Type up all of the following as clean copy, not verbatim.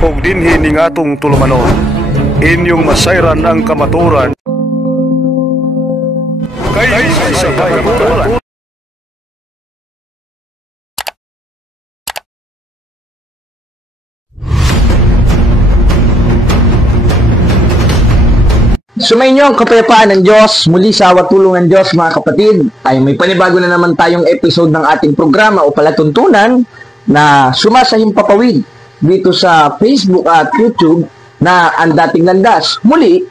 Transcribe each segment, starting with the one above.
ug dinhi ning atong tulumanon. Inyong masayran ang kamaturan kay sa kamaturan. Sumainyo ang kapayapaan ng Diyos, muli sa awat tulong ng Diyos mga kapatid, ay may panibago na naman tayong episode ng ating programa o palatuntunan na sumasahimpapawid dito sa Facebook at YouTube na Ang Dating Landas. Muli,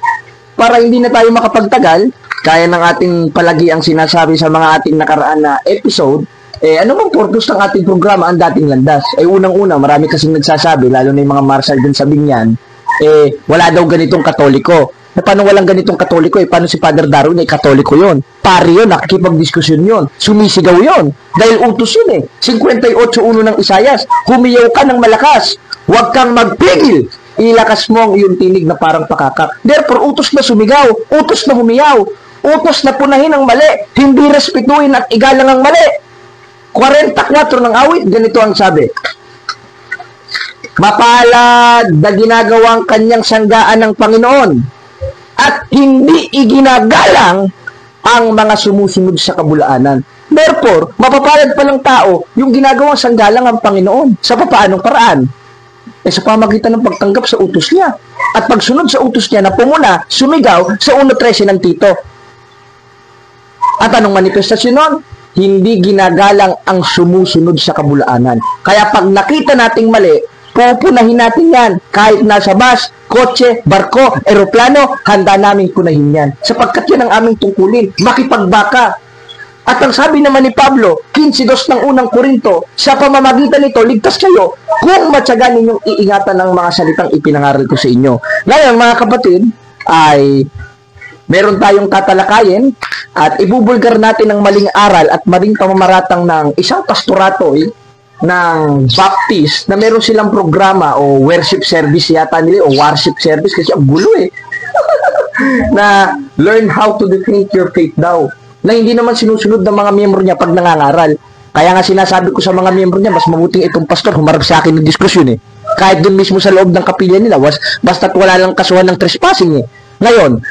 para hindi na tayo makapagtagal, kaya ng ating palagi ang sinasabi sa mga ating nakaraan na episode, ano bang purpose ng ating programa Ang Dating Landas? Unang-una, marami kasing nagsasabi, lalo na yung mga marshal din sa Binyan, wala daw ganitong Katoliko. Paano walang ganitong Katoliko? Paano si Father Darwin ay Katoliko yun? Pari yun, nakikipagdiskusyon yun. Sumisigaw yun. Dahil utos yun 58.1 ng Isayas, humiyaw ka ng malakas. Huwag kang magpigil. Ilakas mo ang iyong tinig na parang pakakak. Therefore, utos na sumigaw. Utos na humiyaw. Utos na punahin ang mali. Hindi respetuhin at igalang ang mali. 44 ng awit, ganito ang sabi. Mapalad na ginagawang kanyang sanggaan ng Panginoon at hindi iginagalang ang mga sumusunod sa kabulaanan. Therefore, mapapalad pa ng tao yung ginagawang sanggalang ang Panginoon. Sa papaanong paraan? Sa pamagitan ng pagtanggap sa utos niya. At pagsunod sa utos niya na pumuna, sumigaw sa 1.13 ng Tito. At anong manifestasyon nun? Hindi ginagalang ang sumusunod sa kabulaanan. Kaya pag nakita nating mali, pupunahin natin yan. Kahit nasa bus, kotse, barko, eroplano, handa namin punahin yan. Sapagkat yan ang aming tungkulin, makipagbaka. At ang sabi naman ni Pablo, 15:2 ng unang Korinto, sa pamamagitan nito, ligtas kayo kung matyaga ninyong iingatan ng mga salitang ipinangaral ko sa inyo. Ngayon, mga kapatid, ay meron tayong tatalakayin at ibubulgar natin ang maling aral at maling pamamaratang ng isang pastorato ng Baptist na meron silang programa o worship service yata nila o worship service kasi ang gulo na learn how to defend your faith daw na hindi naman sinusunod ng mga miyembro niya pag nangangaral. Kaya nga sinasabi ko sa mga miyembro niya, mas mabuting itong pastor humarap sa akin ng diskusyon kahit dun mismo sa loob ng kapilya nila basta't wala lang kasuhan ng trespassing Ngayon,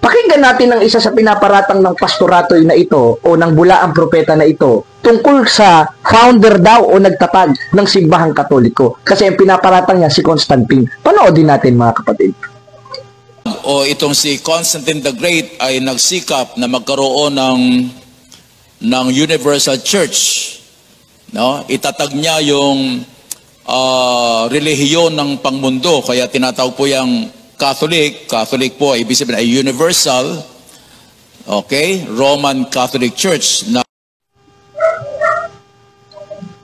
pakinggan natin ang isa sa pinaparatang ng pastorato na ito o ng bulaang propeta na ito tungkol sa founder daw o nagtatag ng simbahang Katoliko. Kasi ang pinaparatang niya si Constantine. Panoodin natin mga kapatid. O itong si Constantine the Great ay nagsikap na magkaroon ng Universal Church. No? Itatag niya yung relihiyon ng pangmundo. Kaya tinatawag po yung Catholic. Catholic po ay ibig sabihin ay universal. Okay? Roman Catholic Church.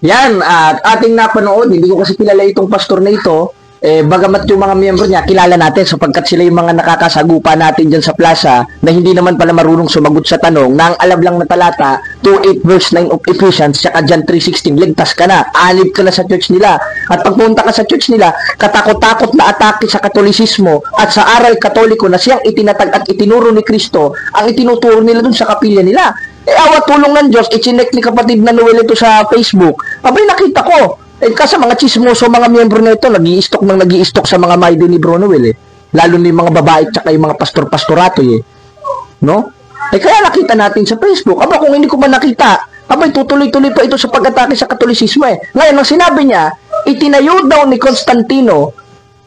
Yan, at ating napanood, hindi ko kasi kilala itong pastor na ito, bagamat yung mga miyembro niya, kilala natin sapagkat sila yung mga nakakasagupa natin dyan sa plaza na hindi naman pala marunong sumagot sa tanong na ang alam lang na talata, 2:8 verse 9 of Ephesians, saka John 3:16, ligtas ka na, alib ka na sa church nila. At pagpunta ka sa church nila, katakot-takot na atake sa Katolisismo at sa aral Katoliko na siyang itinatag at itinuro ni Kristo, ang itinuturo nila dun sa kapilya nila. Awat tulong ng Diyos, ichinek ni kapatid na Noel ito sa Facebook. Abay, nakita ko. Kasi mga chismoso, mga miyembro na ito, nag-i-stock sa mga maydo ni Bro Noel Lalo na yung mga babae at yung mga pastor-pastorato No? Kaya nakita natin sa Facebook. Aba, kung hindi ko ba nakita, abay, tutuloy-tuloy pa ito sa pag-atake sa Katolisismo Ngayon, ang sinabi niya, itinayo daw ni Constantino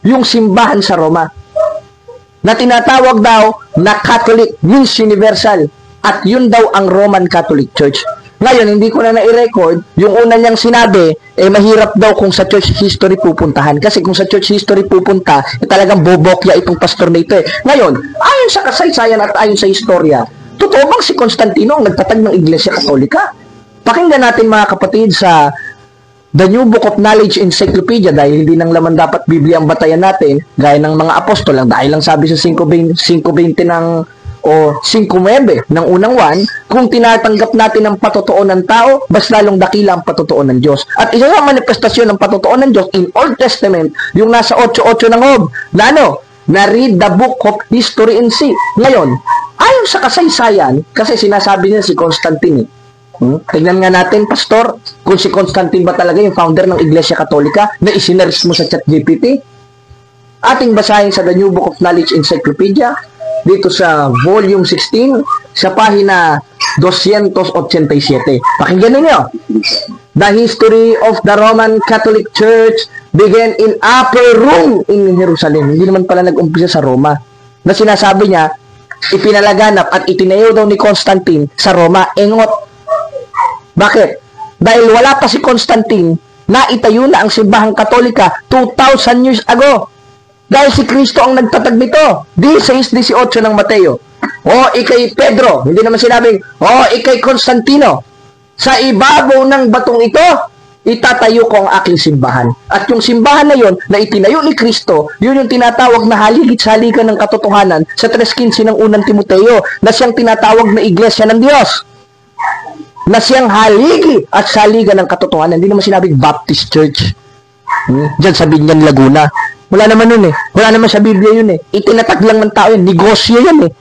yung simbahan sa Roma. Na tinatawag daw na Catholic means universal. At yun daw ang Roman Catholic Church. Ngayon, hindi ko na na-record, yung una niyang sinabi, mahirap daw kung sa church history pupuntahan. Kasi kung sa church history pupunta, talagang bobokya itong pastor na ito Ngayon, ayon sa kasaysayan at ayon sa historia, totoo bang si Constantino ang nagtatag ng Iglesia Katolika? Pakinggan natin mga kapatid sa The New Book of Knowledge Encyclopedia dahil hindi nang laman dapat Biblia ang batayan natin, gaya ng mga apostol lang, dahil lang sabi sa 5:20 ng o 5:9 ng unang 1, kung tinatanggap natin ang patotoo ng tao, mas lalong dakila ang patotoo ng Diyos. At isa sa manifestasyon ng patotoo ng Diyos in Old Testament, yung nasa 8:8 ng Job, na read the book of history and see. Ngayon, ayon sa kasaysayan, kasi sinasabi niya si Constantine, Tignan nga natin, Pastor, kung si Constantine ba talaga yung founder ng Iglesia Katolika na isinearch mo sa ChatGPT. Ating basahin sa The New Book of Knowledge Encyclopedia, dito sa volume 16, sa pahina 287. Pakinggan ninyo. The history of the Roman Catholic Church began in Upper Room in Jerusalem. Hindi naman pala nag-umpisa sa Roma. Na sinasabi niya, ipinalaganap at itinayo daw ni Constantine sa Roma. Engot. Bakit? Dahil wala pa si Constantine na itayo na ang simbahang Katolika 2,000 years ago. Dahil si Kristo ang nagtatag nito. 16:18 ng Mateo. O ikay Pedro, hindi naman sinabing, o ikay Constantino, sa ibabaw ng batong ito, itatayo ko ang aking simbahan. At yung simbahan na yon na itinayo ni Kristo, yun yung tinatawag na haligit-saligan ng katotohanan sa 3:15 ng unang Timoteo, na siyang tinatawag na Iglesia ng Diyos. Na siyang haligi at saligan ng katotohanan. Hindi naman sinabing Baptist Church. Diyan sa Binyan, Laguna. Wala naman yun eh. Wala naman sa Biblia yun eh. Itinatag lang ng tao yun. Negosyo yun eh.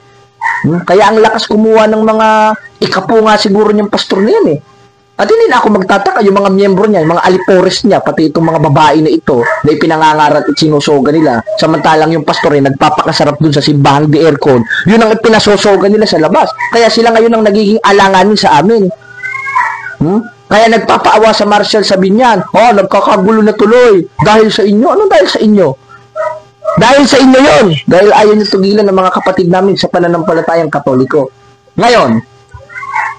Kaya ang lakas kumuha ng mga ikapunga siguro niyang pastor na yan eh. At hindi na ako magtataka yung mga miyembro niya, yung mga alipores niya, pati itong mga babae na ito, na ipinangangarat at sinusoga nila. Samantalang yung pastor ay nagpapakasarap dun sa simbahang di aircon. Yun ang ipinasosoga nila sa labas. Kaya sila ngayon ang nagiging alanganin sa amin. Kaya nagpapaawa sa Marshall sa Binyan. Oh, nagkakagulo na tuloy. Dahil sa inyo. Anong dahil sa inyo? Dahil sa inyo yun. Dahil ayaw nyo tugilan ng mga kapatid namin sa pananampalatayang Katoliko. Ngayon,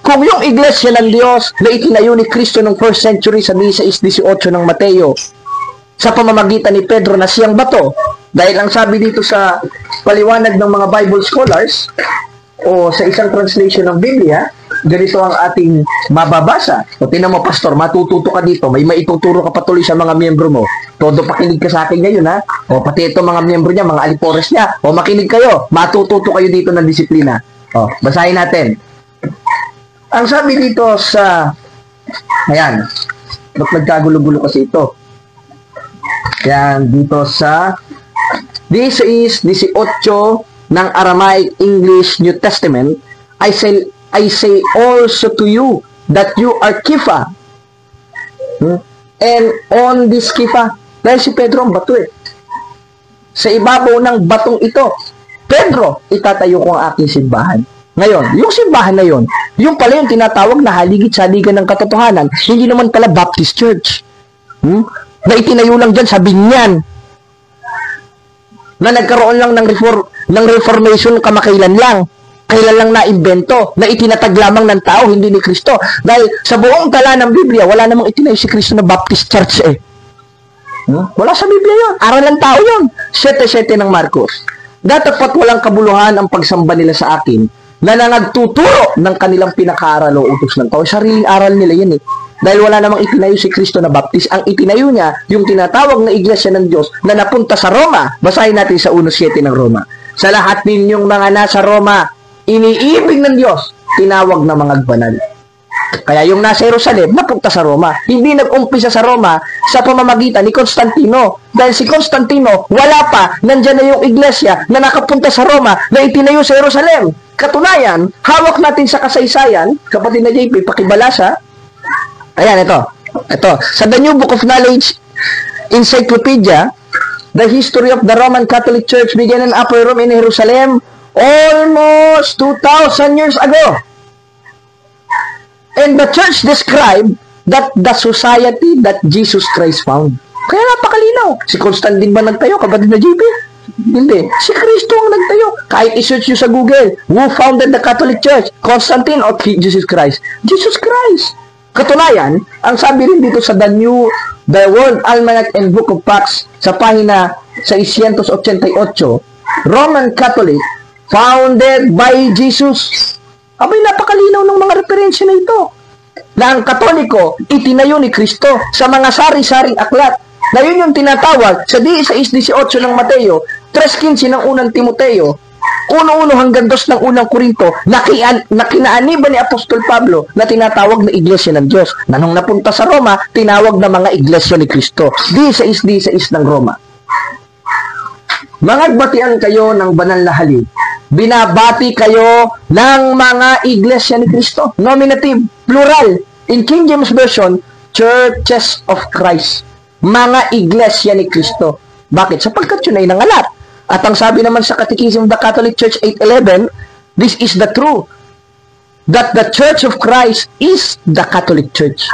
kung yung Iglesia ng Diyos na itinayo ni Kristo ng 1st century sa 16:18 ng Mateo, sa pamamagitan ni Pedro na siyang bato, dahil ang sabi dito sa paliwanag ng mga Bible scholars, o sa isang translation ng Biblia, ganito ang ating mababasa. O tinan mo, Pastor, matututo ka dito. May maituturo ka patuloy sa mga miyembro mo. Todo pakinig ka sa akin ngayon, ha? O pati ito mga miyembro niya, mga alipores niya. O makinig kayo. Matututo kayo dito ng disiplina. O, basahin natin. Ang sabi dito sa... Ayan. Ba't nagkagulo-gulo kasi ito? Ayan, dito sa... This is 18 ng Aramaic English New Testament. I say also to you that you are Kefa. And on this Kefa, dahil si Pedro ang bato eh. Sa ibabaw ng batong ito, Pedro, itatayo ko ang aking simbahan. Ngayon, yung simbahan na yon, yung pala yung tinatawag na haligit-saligan ng katotohanan, hindi naman pala Baptist Church. Na itinayo lang dyan sa Binyan. Na nagkaroon lang ng Reformation kamakailan lang. Kailan lang na-imbento, na itinatag lamang ng tao, hindi ni Kristo. Dahil sa buong tala ng Biblia, wala namang itinayo si Kristo na Baptist Church eh. Wala sa Biblia yun. Aral ng tao yun. 7:7 ng Marcos. Datapat walang kabuluhan ang pagsamba nila sa akin na nagtuturo ng kanilang pinaka-aral o utos ng tao. Sariling aral nila yun eh. Dahil wala namang itinayo si Kristo na Baptist. Ang itinayo niya, yung tinatawag na Iglesia ng Diyos na napunta sa Roma. Basahin natin sa 1:7 ng Roma. Sa lahat ninyong mga nasa Roma, iniibig ng Diyos, tinawag na mga banal. Kaya yung nasa Jerusalem, napunta sa Roma. Hindi nag-umpisa sa Roma sa pamamagitan ni Constantino. Dahil si Constantino, wala pa, nandyan na yung iglesia na nakapunta sa Roma na itinayo sa Jerusalem. Katunayan, hawak natin sa kasaysayan, kapatid na JP, pakibalasa. Ayan, ito. Sa The New Book of Knowledge Encyclopedia, the history of the Roman Catholic Church began in Upper Rome in Jerusalem almost 2,000 years ago. And the church described that the society that Jesus Christ found. Kaya napakalinaw. Si Constantine ba nagtayo, kapatid na JP? Hindi. Si Kristo ang nagtayo. Kahit i-search nyo sa Google, who founded the Catholic Church? Constantine or Jesus Christ? Jesus Christ. Katunayan, ang sabi rin dito sa The World Almanac and Book of Acts sa pahina 688, Roman Catholic founded by Jesus. Abay, napakalinaw ng mga referensya na ito. Na ang Katoliko, itinayo ni Kristo sa mga sari-saring aklat. Na yun yung tinatawag sa 16:18 ng Mateo, 3:15 ng unang Timoteo, 1:1 hanggang 2 ng unang Korinto, na kinaaniban ni Apostol Pablo na tinatawag na Iglesia ng Diyos. Na nung napunta sa Roma, tinawag na mga Iglesia ni Kristo. 16:16 ng Roma. Mangagbatian kayo ng banal na halip Binabati kayo ng mga iglesia ni Kristo. Nominative, plural. In King James Version, Churches of Christ. Mga iglesia ni Kristo. Bakit? Sapagkat yun ay nangalat. At ang sabi naman sa Catechism of the Catholic Church 811, this is the truth, that the Church of Christ is the Catholic Church.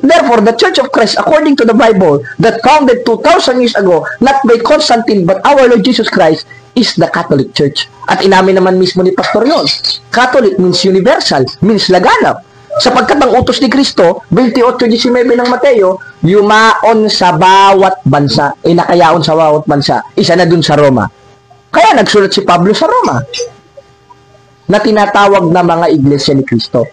Therefore, the Church of Christ, according to the Bible, that founded 2,000 years ago, not by Constantine, but our Lord Jesus Christ, is the Catholic Church. At inamin naman mismo ni Pastor yon. Catholic means universal, means laganap. Sapagkat ang utos ni Kristo, 28:19 ng Mateo, yumaon sa bawat bansa. Nakayaon sa bawat bansa. Isa na dun sa Roma. Kaya nagsulat si Pablo sa Roma na tinatawag na mga iglesia ni Kristo.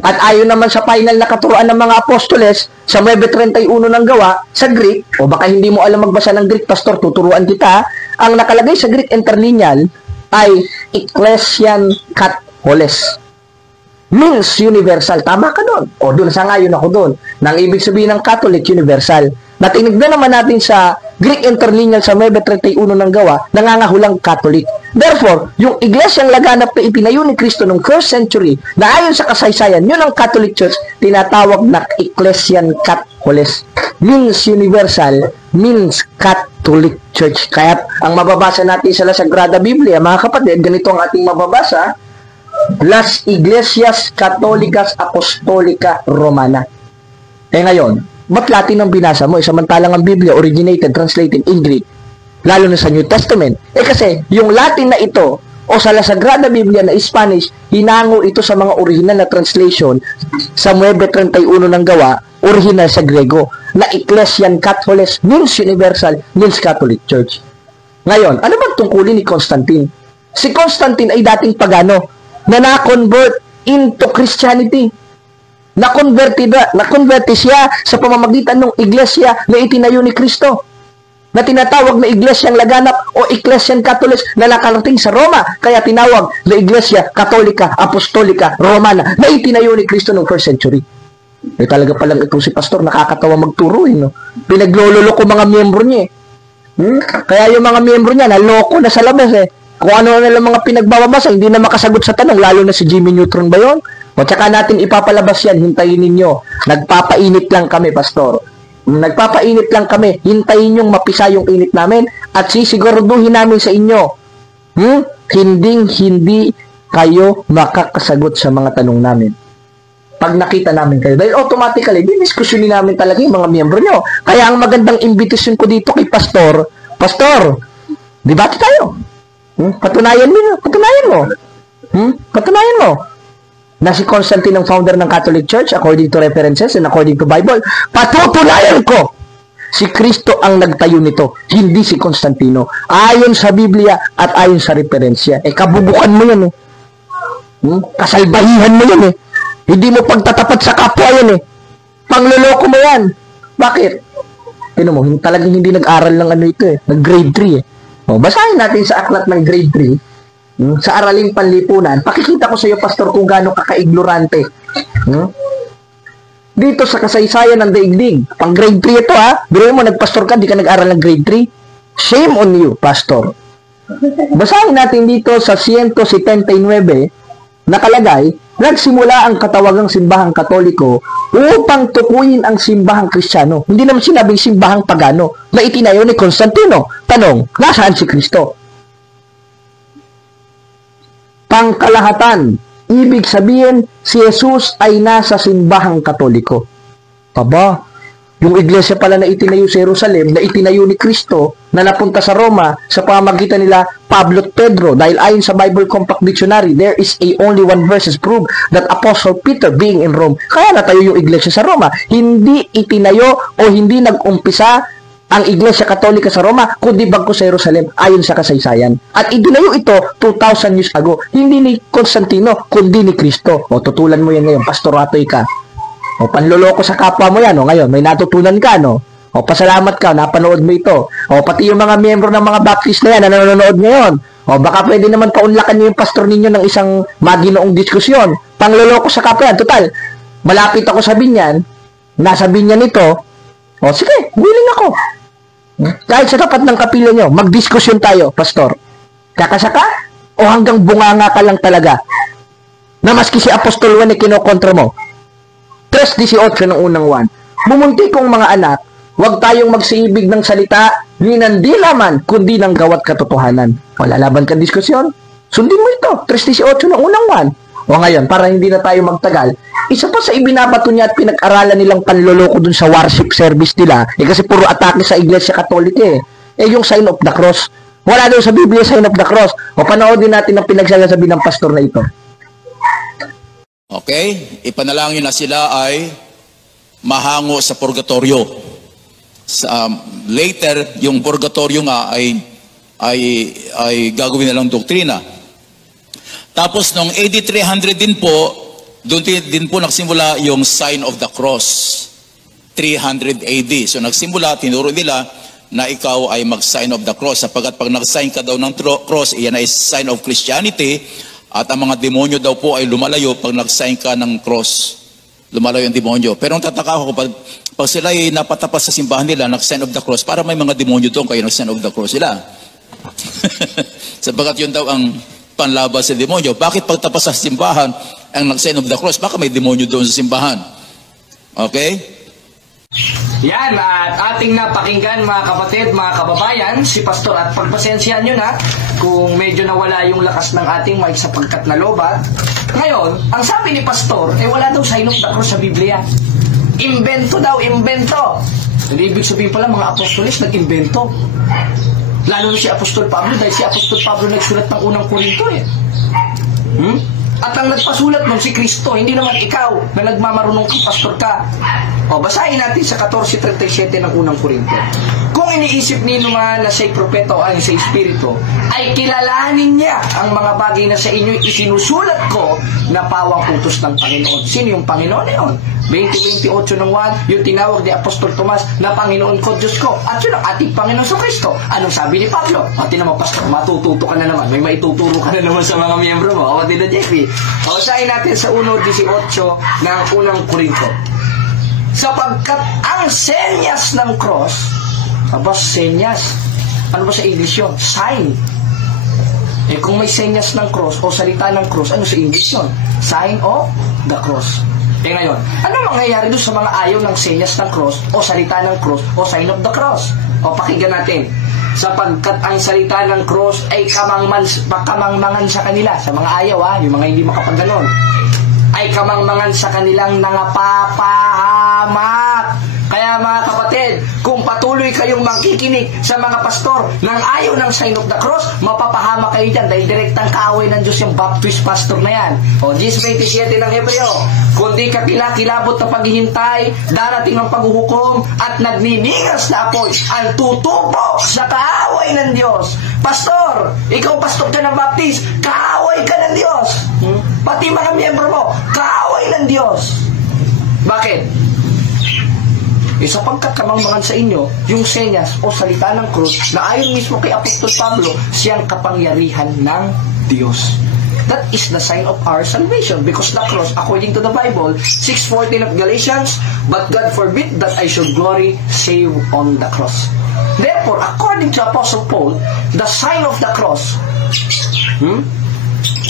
At ayon naman sa final na katuruan ng mga apostoles sa 9:31 ng Gawa sa Greek, o baka hindi mo alam magbasa ng Greek, Pastor, tuturuan kita, ang nakalagay sa Greek interlineal ay Ecclesian Katholes. Means universal. Tama ka doon. O doon, sangayon ako doon. Nang ibig sabihin ng Catholic, universal. Natinig na naman natin sa Greek interlineal sa 9:31 ng Gawa, nangangahulang Catholic. Therefore, yung iglesyang laganap na itinayo ni Kristo noong 1st century, na ayon sa kasaysayan, yun ang Catholic Church, tinatawag na Ecclesian Katholes. Means universal, means Catholic Church. Kaya ang mababasa natin sa Sagrada Biblia, mga kapatid, ganito ang ating mababasa, Las Iglesias Católicas Apostolica Romana. Ngayon, ba't Latin ang binasa mo? Samantalang ang Biblia originated, translated in Greek, lalo na sa New Testament. Kasi, yung Latin na ito, o sa La Sagrada Biblia na Spanish, hinango ito sa mga original na translation sa 9:31 ng Gawa, original sa Grego, na Ecclesian Katholes means universal, means Catholic Church. Ngayon, ano bang tungkulin ni Constantine? Si Constantine ay dating pagano, na na-convert into Christianity. Na-convert siya sa pamamagitan ng iglesia na itinayo ni Kristo, na tinatawag na iglesyang laganap o Ecclesian Katholes na nakarating sa Roma, kaya tinawag na Iglesia Katolika Apostolika Romana na itinayo ni Kristo noong 1st century. Talaga palang ito si Pastor, nakakatawa magturo, no? Pinaglololo ko mga miyembro niya. Kaya yung mga miyembro niya, naloko na sa labas Kung ano na lang mga pinagbabasa, hindi na makasagot sa tanong, lalo na si Jimmy Neutron ba yun? O tsaka natin ipapalabas yan, hintayin ninyo. Nagpapainit lang kami, Pastor. Nagpapainit lang kami, hintayin yung mapisa yung init namin at sisiguraduhin namin sa inyo. Hindi kayo makakasagot sa mga tanong namin. Pag nakita namin kayo, dahil automatically, diniskusyonin namin talaga yung mga miyembro nyo. Kaya ang magandang invitation ko dito kay Pastor, debate tayo. Patunayan mo na si Constantine ang founder ng Catholic Church according to references and according to Bible. Patutunayan ko si Kristo ang nagtayo nito, hindi si Constantino, ayon sa Biblia at ayon sa referensya. Kabubukan mo yan kasalbahihan mo yan hindi mo pagtatapat sa kapwa yan pangloloko mo yan. Bakit? Talagang hindi nag-aral ng ito nag grade 3 basahin natin sa aklat ng grade 3, sa Araling Panlipunan. Pakikita ko sa iyo, Pastor, kung gaano kaka-ignorante. Dito sa kasaysayan ng daigdig. Pang grade 3 ito, Biro mo, nagpastor ka, di ka nag-aral ng grade 3. Shame on you, Pastor. Basahin natin dito sa 179, nakalagay, nagsimula ang katawagang simbahang Katoliko upang tukuyin ang simbahang Kristiyano. Hindi naman sinabing simbahang pagano na itinayo ni Constantino. Tanong, nasaan si Kristo? Pangkalahatan, ibig sabihin, si Jesus ay nasa simbahang Katoliko. Yung iglesia pala na itinayo sa Jerusalem, na itinayo ni Kristo, na napunta sa Roma sa pamamagitan nila Pablo at Pedro. Dahil ayon sa Bible Compact Dictionary, there is only one verse prove that Apostle Peter being in Rome. Kaya natayo yung iglesia sa Roma. Hindi itinayo o hindi nag-umpisa ang Iglesia Katolika sa Roma, kundi bagko sa Jerusalem, ayon sa kasaysayan. At itinayo ito 2,000 years ago. Hindi ni Constantino, kundi ni Kristo. Tutulan mo yan ngayon, pastoratoy ka. Panloloko sa kapwa mo yan, ngayon, may natutunan ka, pasalamat ka, napanood mo ito. Pati yung mga miyembro ng mga Baptist na yan, na nanonood ngayon. Baka pwede naman paunlakan niyo yung pastor ninyo ng isang maginoong diskusyon. Pangloloko sa kapwa yan. Total, malapit ako sa Binyan, nasa Binyan ito, sige, willing ako. Kahit sa tapat ng kapilya nyo, magdiskusyon tayo, Pastor. Kakasaka? O hanggang bunganga ka lang talaga? Na maski si Apostol Juan ay kinokontra mo. 3:18 ng unang 1. Bumunti kong mga anak, huwag tayong magsiibig ng salita, ni nandi laman, kundi ng gawat katotohanan. O lalaban kang diskusyon? Sundin mo ito, 3:18 ng unang 1. O ngayon, para hindi na tayo magtagal, isa pa sa ibinabato niya at pinag-aralan nilang panloloko dun sa worship service nila, kasi puro atake sa Iglesia Katolika yung sign of the cross. Wala daw sa Biblia sign of the cross. O panoodin natin ang pinagsasabi ng pastor na ito. Okay? Ipanalangin na sila ay mahango sa purgatorio. Later, yung purgatorio nga ay gagawin na lang doktrina. Tapos noong AD 300 din po, doon din po nagsimula yung sign of the cross. 300 AD. So nagsimula, tinuro nila na ikaw ay mag-sign of the cross. Sapagkat pag nag-sign ka daw ng cross, iyan ay sign of Christianity. At ang mga demonyo daw po ay lumalayo pag nag-sign ka ng cross. Lumalayo ang demonyo. Pero ang tataka ko, pag sila ay napatapas sa simbahan nila, nag-sign of the cross, para may mga demonyo doon, kaya nag-sign of the cross sila. Sapagkat yun daw ang panlaban sa demonyo. Bakit pagtapas sa simbahan ang nag-sign of the cross? Baka may demonyo doon sa simbahan. Okay? Yan, at ating napakinggan mga kapatid, mga kababayan, si Pastor, at pagpasensyahan nyo na kung medyo nawala yung lakas ng ating mic sapagkat nalobat. Ngayon, ang sabi ni Pastor, wala daw sign of the cross sa Biblia. Imbento daw, imbento. Hindi ibig sabihin pala mga apostolis nag-imbento. Lalo na si Apostol Pablo, dahil si Apostol Pablo nagsulat ng unang Korinto At ang nagpasulat nun si Kristo, hindi naman ikaw na nagmamarunong kang pastor ka. O, basahin natin sa 14:37 ng unang Korinto. Kung iniisip ninyo nga na siya'y propeta o ayon sa Espiritu, ay kilalanin niya ang mga bagay na sa inyo isinusulat ko na pawang utos ng Panginoon. Sino yung Panginoon yun? 20:28 ng 1, yung tinawag ni Apostol Tomas na Panginoon ko, Diyos ko. At yun ang ating Panginoon sa Kristo. Anong sabi ni Pablo? Pati naman, Pastor, matututo ka na naman. May maituturo ka na naman sa mga miyembro mo. O, di na, JP. O, sahin natin sa 1:18 ng unang Korinto. Sapagkat ang senyas ng cross, senyas. Ano ba sa English yun? Sign. Kung may senyas ng cross o salita ng cross, ano sa English yun? Sign of the cross. Ngayon, ano mangyayari doon sa mga ayaw ng senyas ng cross o salita ng cross o sign of the cross? O pakinggan natin. Sapagkat ang salita ng cross ay kamangmangan sa kanila. Sa mga ayaw, yung mga hindi makapagganon, ay kamangmangan sa kanilang nangapapahamak. Kaya mga kapatid, kung patuloy kayong makikinig sa mga pastor nang ayaw ng sign of the cross, mapapahama kayo dyan dahil direktang kaaway ng Diyos yung Baptist pastor na yan. O, 10:27 ng Hebreo, kundi kakilabot na paghihintay, darating ang paghuhukom at nagniningas na apoy ang tutubo sa kaaway ng Diyos. Pastor, ikaw pastor ka ng Baptist, kaaway ka ng Diyos. Pati mga miyembro mo, kaaway ng Diyos. Bakit? Sapagkat kamangmangan sa inyo yung senyas o salita ng krus na ayon mismo kay Apostol Pablo, siyang kapangyarihan ng Diyos. That is the sign of our salvation, because the cross, according to the Bible, 6:14 of Galatians, but God forbid that I should glory save on the cross. Therefore, according to Apostle Paul, the sign of the cross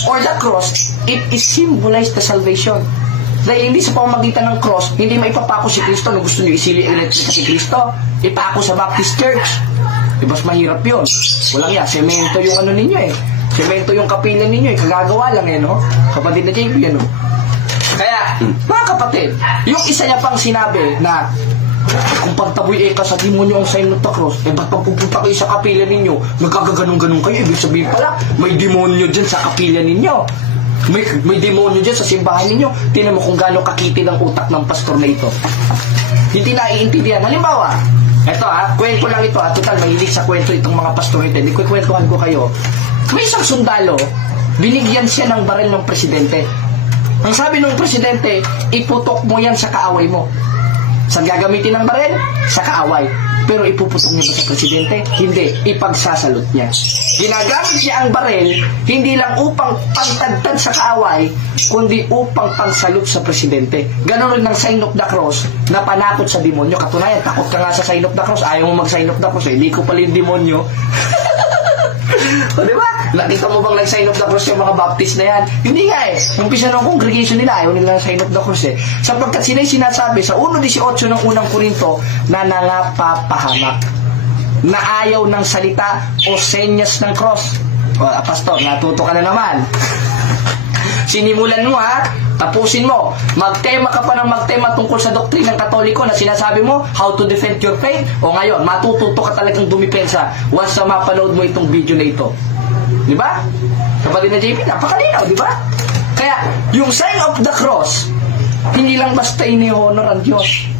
or the cross, it is symbolized the salvation. Dahil hindi sa pamamagitan ng cross, hindi maipapako si Kristo. Nung gusto nyo isili-electric si Kristo, ipako sa Baptist Church. Mas mahirap yun. Walang yan, semento yung ano ninyo semento yung kapilya ninyo kagagawa lang no? Kapatid na JP Kaya, mga kapatid, yung isa niya pang sinabi na kung pagtaboy ka sa demonyo ang sign of the cross, ba't pagpupunta kayo sa kapilya ninyo, nagkagaganong-ganong kayo, ibig sabihin pala, may demonyo dyan sa kapilya ninyo. May demonyo dyan sa simbahan ninyo. Tingnan mo kung gaano kakitid ang utak ng pastor na ito. Hindi naiintindihan. Halimbawa, eto kwento lang ito total mahilig sa kwento itong mga pastor ito. Hindi ko kwentuhan ko kayo. May isang sundalo, binigyan siya ng baril ng presidente. Ang sabi ng presidente, iputok mo yan sa kaaway mo. Sa gagamitin ng baril? Sa kaaway. Pero ipuputok niya ba sa presidente? Hindi. Ipagsasalot niya. Ginagamit niya ang baril, hindi lang upang pangtagtad sa kaaway, kundi upang pangsalot sa presidente. Ganon rin ang sign of the cross na panakot sa demonyo. Katunayan, takot ka nga sa sign of the cross. Ayaw mo mag-sign of the cross. Hindi ko pala yung demonyo. O diba? Nakita mo bang nag-sign of the cross yung mga Baptist na yan? Hindi nga eh. Umpisa ng congregation nila, ayaw nila sign of the cross eh. Sapagkat sila'y sinasabi sa 1:18 ng unang Korinto na nangapapahamak, na ayaw ng salita o senyas ng cross. O, pastor, natuto ka na naman. Sinimulan mo ha, tapusin mo. Magtema ka pa ng magtema tungkol sa doktrinang Katoliko na sinasabi mo, how to defend your faith. O ngayon, matututo ka talagang dumipensa once na mapanood mo itong video na ito. Di ba? Kapatid na JP, napakalinaw, di ba? Kaya, yung sign of the cross, hindi lang basta ini-honor ang Diyos.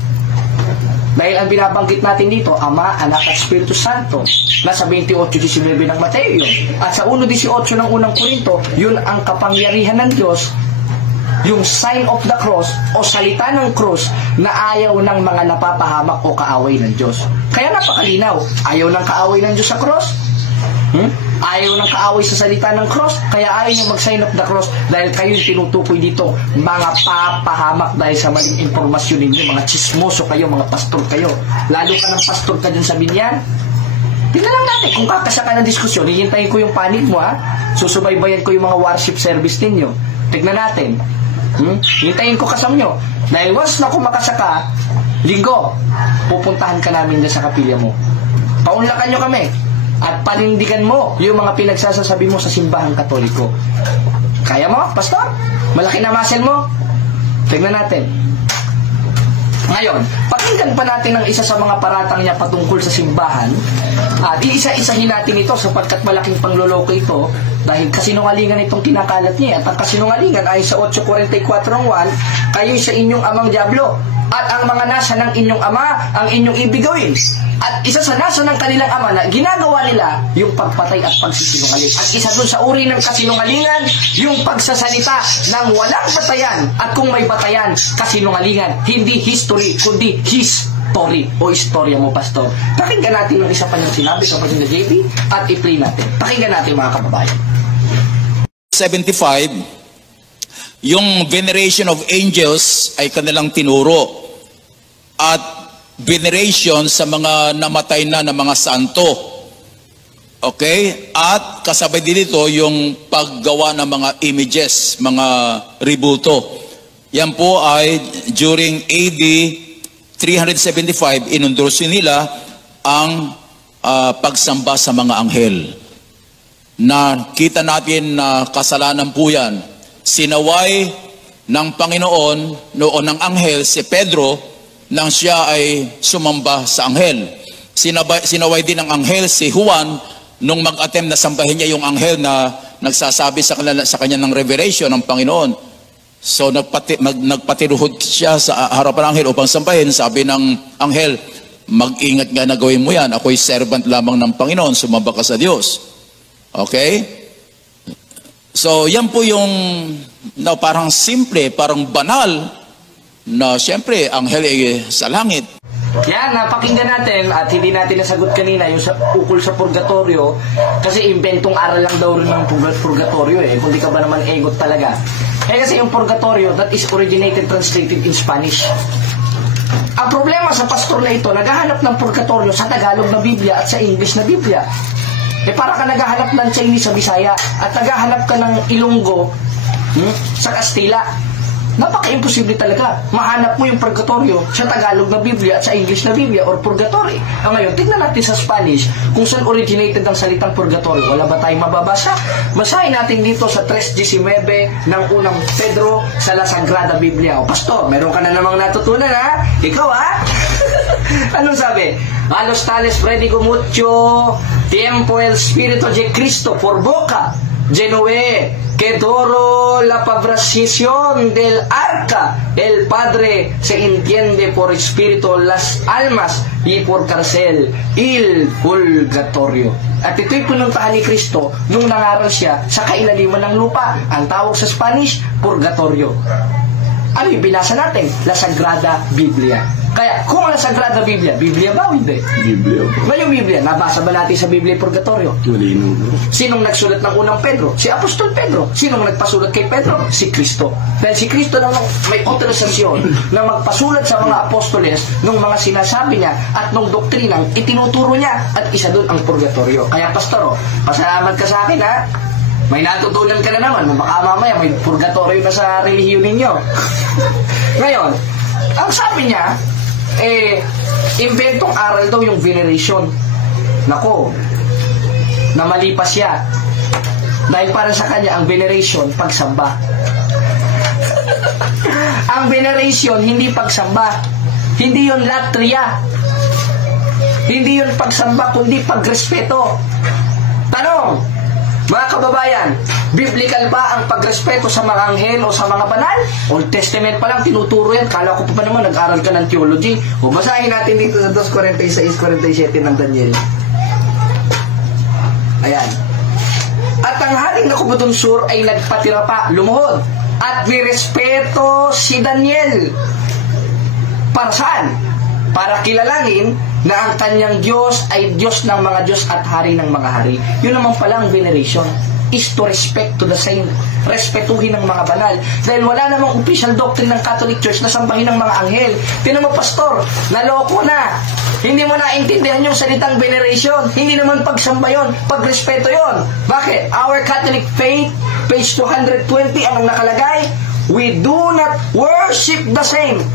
Dahil ang binabanggit natin dito, Ama, Anak at Espiritu Santo, nasa 28:19 ng Mateo yun. At sa 1:18 ng unang Korinto, yun ang kapangyarihan ng Diyos, yung sign of the cross o salita ng cross na ayaw ng mga napapahamak o kaaway ng Diyos. Kaya napakalinaw, ayaw ng kaaway ng Diyos sa cross. Ayaw ng kaaway sa salita ng cross, kaya ayaw niya mag-sign of the cross dahil kayo tinutukoy dito, mga papahamak dahil sa maling informasyon ninyo, mga chismoso kayo, mga pastor kayo. Lalo ka ng pastor ka dyan sa binyan. Tingnan lang natin, kung kakasa ka ng diskusyon, hihintayin ko yung panig mo ha, susubaybayan ko yung mga worship service ninyo. Tignan natin. Hintayin ko kasam nyo. Dahil once na kumakasa ka, linggo, pupuntahan ka namin dyan sa kapilya mo. Paunlakan nyo kami. At panindigan mo yung mga pinagsasasabi mo sa simbahang Katoliko. Kaya mo, pastor? Malaki na muscle mo? Tignan natin. Ngayon, pakinggan pa natin ang isa sa mga paratang niya patungkol sa simbahan. At iisa-isahin natin ito sapagkat malaking pangloloko ito dahil kasinungalingan itong kinakalat niya. At ang kasinungalingan ay sa 8:44:1, kayo'y sa inyong amang diablo at ang mga nasa ng inyong ama ang inyong ibigawin. At isa sa nasa ng kanilang ama na ginagawa nila yung pagpatay at pagsisinungaling. At isa dun sa uri ng kasinungalingan, yung pagsasalita ng walang batayan. At kung may batayan, kasinungalingan. Hindi history, kundi his story o istorya mo, pastor. Pakinggan natin yung isa pa niyang sinabi kapatid na JP at i-play natin. Pakinggan natin mga kababayan. 75, yung veneration of angels ay kanilang tinuro. At veneration sa mga namatay na mga santo. Okay? At kasabay dito yung paggawa ng mga images, mga ributo. Yan po ay during AD 375, inundursin nila ang pagsamba sa mga anghel. Na kita natin na kasalanan po yan. Sinaway ng Panginoon noon ng anghel si Pedro nang siya ay sumamba sa anghel. Sinaway din ng anghel si Juan nung mag-attempt na sambahin niya yung anghel na nagsasabi sa kanya ng revelation ng Panginoon. So nagpatiruhod siya sa harapan ng anghel upang sambahin. Sabi ng anghel, mag-ingat nga na gawin mo yan. Ako'y servant lamang ng Panginoon, sumamba ka sa Diyos. Okay? So yan po yung parang simple, parang banal na siyempre, anghel ay sa langit. Yan, napakinggan natin at hindi natin nasagot kanina yung ukol sa purgatorio kasi inventong aral lang daw rin ng purgatorio eh. Kung di ka ba naman egot talaga. Eh kasi yung purgatorio, that is originated, translated in Spanish. Ang problema sa pastor na ito, naghahanap ng purgatorio sa Tagalog na Biblia at sa English na Biblia. Eh para ka naghahanap ng Chinese sa Bisaya at naghahanap ka ng Ilonggo sa Kastila. Napaka-imposible talaga. Mahanap mo yung purgatorio sa Tagalog na Biblia at sa English na Biblia or purgatory. Ngayon, tignan natin sa Spanish kung saan originated ang salitang purgatorio. Wala ba tayong mababasa? Basahin natin dito sa 3:19 ng unang Pedro sa La Sagrada Biblia. O pastor, meron ka na namang natutunan ha? Ikaw ha? Anong sabi? A los tales predico mucho tiempo el Espíritu de Cristo por boca Genoe, que doro la pavraciación del arca, el Padre se entiende por espíritu las almas y por cárcel il purgatorio. At ito'y pinuntahan ni Kristo nung nangaral siya sa kailaliman ng lupa. Ang tawag sa Spanish, purgatorio. Ano yung binasa natin? La Sagrada Biblia. Kaya, kung ang Sagrada Biblia, Biblia ba o hindi? Biblia po. Ngayong Biblia, nabasa ba natin sa Biblia Purgatorio? Malinaw po. Sinong nagsulat ng unang Pedro? Si Apostol Pedro. Sinong nagpasulat kay Pedro? Si Kristo. Dahil si Kristo naman may autorisasyon na magpasulat sa mga apostoles ng mga sinasabi niya at ng doktrinang itinuturo niya, at isa doon ang Purgatorio. Kaya Pastor, pasalamat ka sa akin, ha? May natutunan ka na naman. Baka mamaya may Purgatorio na sa relihiyon ninyo. Ngayon, ang sabi niya, inventong aral daw yung veneration. Nako, namalipas siya. Dahil para sa kanya, ang veneration, pagsamba. Ang veneration, hindi pagsamba. Hindi yun latria. Hindi yun pagsamba, kundi pagrespeto. Tanong, mga kababayan, biblical ba ang pagrespeto sa mga anghel o sa mga banal? Old Testament pa lang tinuturo yan. Kala ko pa naman nag-aral ka ng theology. O basahin natin dito sa 2:46-47 ng Daniel. Ayan. At ang haring Nabucodonosor ay nagpatira pa, lumuhod, at nirespeto si Daniel. Para saan? Para kilalanin na ang kanyang Diyos ay Diyos ng mga Diyos at Hari ng mga hari. Yun naman pala ang veneration, is to respect to the same. Respetuhin ng mga banal. Dahil wala namang official doctrine ng Catholic Church na sambahin ng mga anghel. Tinan mo, Pastor, naloko na. Hindi mo naintindihan yung salitang veneration. Hindi naman pagsamba yun, pagrespeto yun. Bakit? Our Catholic faith, page 220, anong nakalagay? We do not worship the same.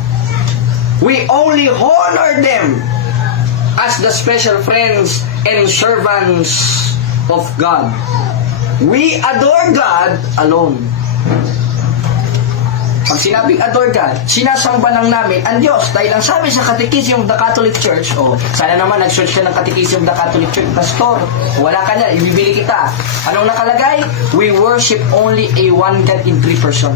We only honor them as the special friends and servants of God. We adore God alone. Pag sinabing adore God, sinasamba lang namin ang Diyos. Dahil ang sabi sa Catechism of the Catholic Church, sana naman nag-search ka ng Catechism of the Catholic Church, Pastor, wala ka niya, ibibili kita. Anong nakalagay? We worship only a one God in three person.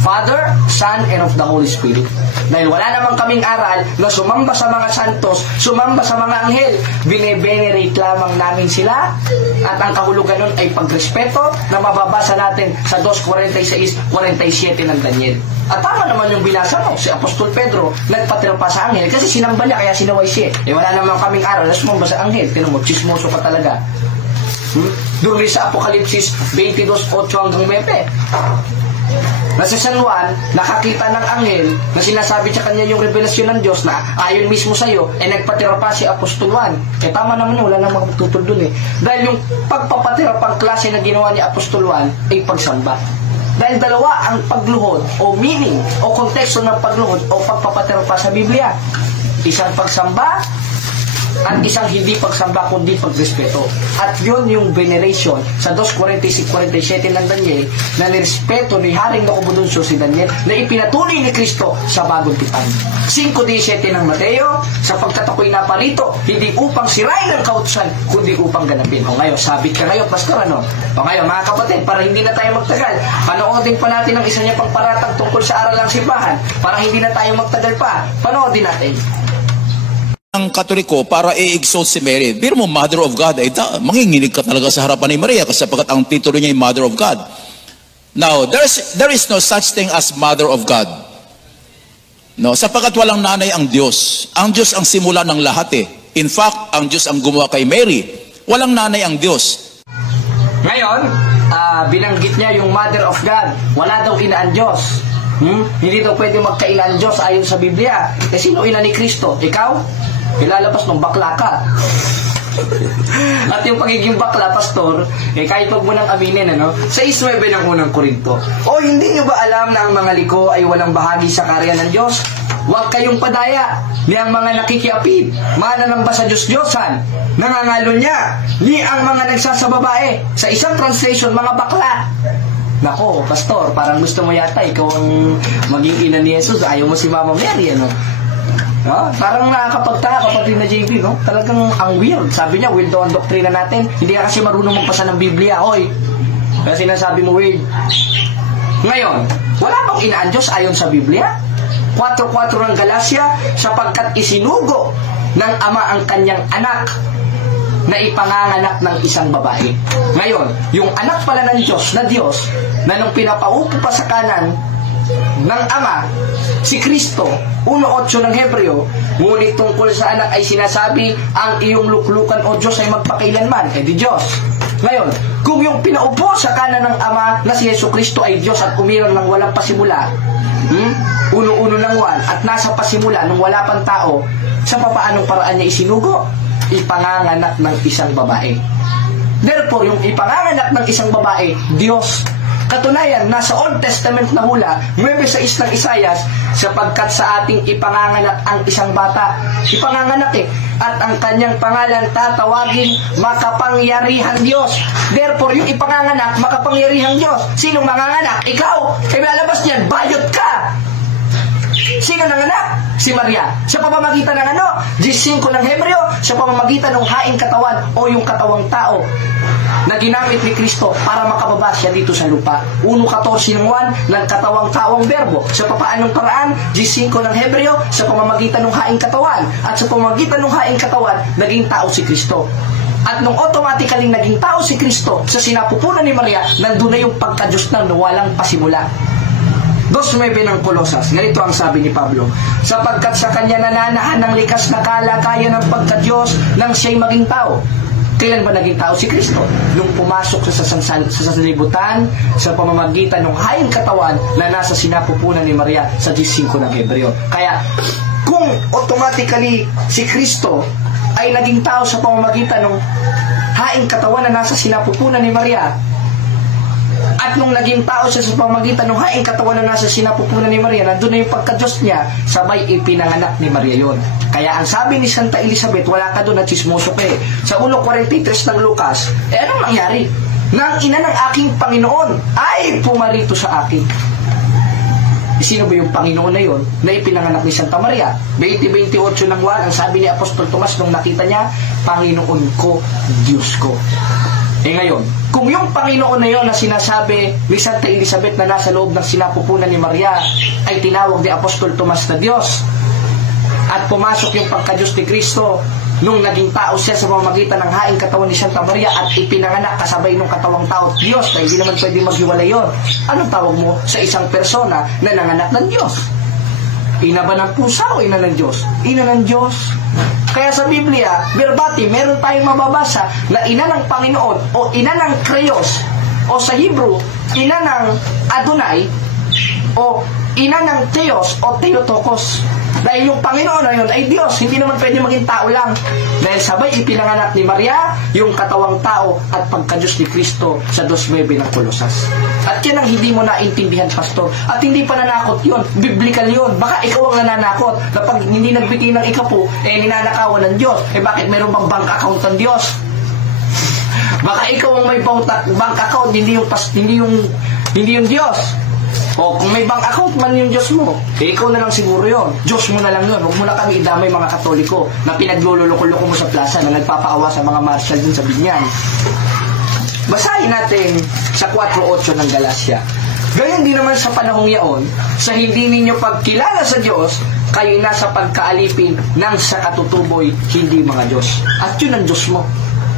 Father, Son, and of the Holy Spirit. Dahil wala namang kaming aral na sumamba sa mga santos, sumamba sa mga anghel, bine-venerate lamang namin sila, at ang kahulugan nun ay pagrespeto na mababasa natin sa 2:46-47 ng Daniel. At tama naman yung binasa mo, si Apostol Pedro nagpatira pa sa anghel kasi sinamba niya, kaya sinaway siya. Wala namang kaming aral na sumamba sa anghel. Tinan mo, chismoso ka talaga. Doon rin sa Apokalipsis 22:8-9. Nasa San Juan, nakakita ng anghel na sinasabi sa kanya yung revelasyon ng Diyos na ayon mismo sa'yo, nagpatira pa si Apostol Juan. Tama naman yun, wala namang magtutol dun . Dahil yung pagpapatira pang klase na ginawa ni Apostol Juan ay pagsamba. Dahil dalawa ang pagluhod o meaning o konteksto ng pagluhod o pagpapatira pa sa Biblia. Isang pagsamba at isang hindi pagsamba kundi pagrespeto. At yun yung veneration sa 2:46-47 ng Daniel na nirespeto ni Haring Nabucodonosor si Daniel na ipinatuloy ni Kristo sa bagong tipan. 5:17 ng Mateo, sapagkat ako'y naparito hindi upang sirain ang kautusan kundi upang ganapin. O ngayon, sabit ka ngayon, Pastor, ano? O ngayon, mga kapatid, para hindi na tayo magtagal, panoodin pa natin ang isa niya pang paratang tungkol sa aral ng simbahan para hindi na tayo magtagal pa. Panoodin natin. Ang Katoliko para i-exalt si Mary. Biro mo, Mother of God, manginginig ka talaga sa harapan ni Maria kasi sapagkat ang titulo niya ay Mother of God. Now, there is no such thing as Mother of God. No, sapagkat walang nanay ang Diyos. Ang Diyos ang simula ng lahat . In fact, ang Diyos ang gumawa kay Mary. Walang nanay ang Diyos. Ngayon, binanggit niya yung Mother of God. Wala daw ina ang Diyos. Hindi daw pwede magkaina ang Diyos ayon sa Biblia. Sino ina ni Kristo? Ikaw? Ilalabas ng bakla ka. At yung pagiging bakla, Pastor, kahit wag mo nang aminin, sa 6:9 ng unang Korinto. Hindi nyo ba alam na ang mga liko ay walang bahagi sa karya ng Diyos? Huwag kayong padaya ni ang mga nakikiapid, mananamba sa Diyos-Diyosan, nangangalo niya, ni ang mga nagsasababae. Sa isang translation, mga bakla. Nako, Pastor, parang gusto mo yata ikaw ang maging ina ni Jesus. Ayaw mo si Mama Mary, parang nakakapagtaka, kapatid na JP, talagang ang weird. Sabi niya, weird daw ang doktrina natin. Hindi ka kasi marunong magbasa ng Biblia, Kasi sinasabi mo weird. Ngayon, wala bang ina ang Diyos ayon sa Biblia? 4:4 ng Galacia, sapagkat isinugo ng Ama ang kanyang anak na ipanganganak ng isang babae. Ngayon, yung anak pala ng Diyos, na nung pinapaupo pa sa kanan ng Ama, si Kristo, 1:8 ng Hebreo, ngunit tungkol sa anak ay sinasabi, ang iyong luklukan o Diyos ay magpakailanman, di Diyos. Ngayon, kung yung pinaupo sa kanan ng Ama na si Yesu Kristo ay Diyos at umiral ng walang pasimula, 1:1 ng 1, at nasa pasimula nung wala pang tao, sa papaanong paraan niya isinugo? Ipanganganak ng isang babae. Therefore, yung ipanganganak ng isang babae, Diyos. Katunayan, nasa Old Testament na hula, 9:6 ng Isayas, sapagkat sa ating ipanganganak ang isang bata. Ipanganganak at ang kanyang pangalan tatawagin Makapangyarihan Diyos. Therefore, yung ipanganganak, Makapangyarihan Diyos. Sinong manganganak? Ikaw. Lalabas niyan, bayot ka. Sino nanganak? Si Maria. Sa pamamagitan ng ano? 15 ng Hebreo, sa pamamagitan ng haing katawan o yung katawang tao na ginamit ni Kristo para makababa siya dito sa lupa. 1:14 ng 1 ng katawang taong berbo. Sa papaanong paraan? 15 ng Hebreo, sa pamamagitan ng haing katawan. At sa pamamagitan ng haing katawan, naging tao si Kristo. At nung automatically naging tao si Kristo, sa sinapupunan ni Maria, nandun na yung pagka-Diyos na walang pasimula. 2:9 ng Kolosas, ganito ang sabi ni Pablo, sapagkat sa kanya nananahan ng likas na kalagayan ng pagka-Diyos nang siya'y maging tao. Kailan ba naging tao si Kristo? Nung pumasok sa sanlibutan sa pamamagitan ng haing katawan na nasa sinapupunan ni Maria sa 15 ng Hebreo. Kaya, kung automatically si Kristo ay naging tao sa pamamagitan ng haing katawan na nasa sinapupunan ni Maria, at nung naging tao siya sa pamamagitan ng haing katawan na nasa sinapupunan ni Maria, nandun na yung pagka-Diyos niya, sabay ipinanganak ni Maria yon. Kaya ang sabi ni Santa Elizabeth, wala ka doon at chismoso ka Sa 1:43 ng Lucas, anong nangyari? Nang ina ng aking Panginoon ay pumarito sa akin. Sino ba yung Panginoon na yon na ipinanganak ni Santa Maria? 20:28 ng 1, ang sabi ni Apostol Tomas nung nakita niya, Panginoon ko, Diyos ko. Ngayon, kung yung Panginoon na yon na sinasabi ni Santa Elizabeth na nasa loob ng sinapupunan ni Maria ay tinawag ni Apostol Tomas na Diyos, at pumasok yung pagka-Diyos ni Kristo nung naging tao siya sa pamamagitan ng haing katawan ni Santa Maria at ipinanganak kasabay ng katawang tao at Diyos, na hindi naman pwede maghiwalay yon, anong tawag mo sa isang persona na nanganak ng Diyos? Ina ba ng pusa o ina ng Diyos? Ina ng Diyos. Kaya sa Biblia, verbati, meron tayong mababasa na ina ng Panginoon o ina ng Krios, o sa Hebrew, ina ng Adonai o ina ng Theos o Theotokos. Dahil yung Panginoon na yun ay Diyos, hindi naman pwede maging tao lang. Dahil sabay ipinanganak ni Maria yung katawang tao at pagka-Diyos ni Kristo sa 2:9 ng Kolosas. At yan ang hindi mo naintindihan, Pastor. At hindi pa nanakot yun, biblical yun. Baka ikaw ang nananakot na pag hindi nagbiti ng ikapu, ninanakawan ng Diyos. Bakit meron bang bank account ng Diyos? Baka ikaw ang may bank account, hindi yung Diyos. O kung may bank account man yung Diyos mo, ikaw na lang siguro yun. Diyos mo na lang yun. Huwag mo na kami idamay mga Katoliko na pinagluloko-loko mo sa plaza na nagpapaawa sa mga marshal dun sa Binyan. Basahin natin sa 4:8 ng Galacia. Gayon din naman sa panahong yaon, sa hindi ninyo pagkilala sa Diyos, kayo nasa pagkaalipin ng sa katutuboy, hindi mga Diyos. At yun ang Diyos mo.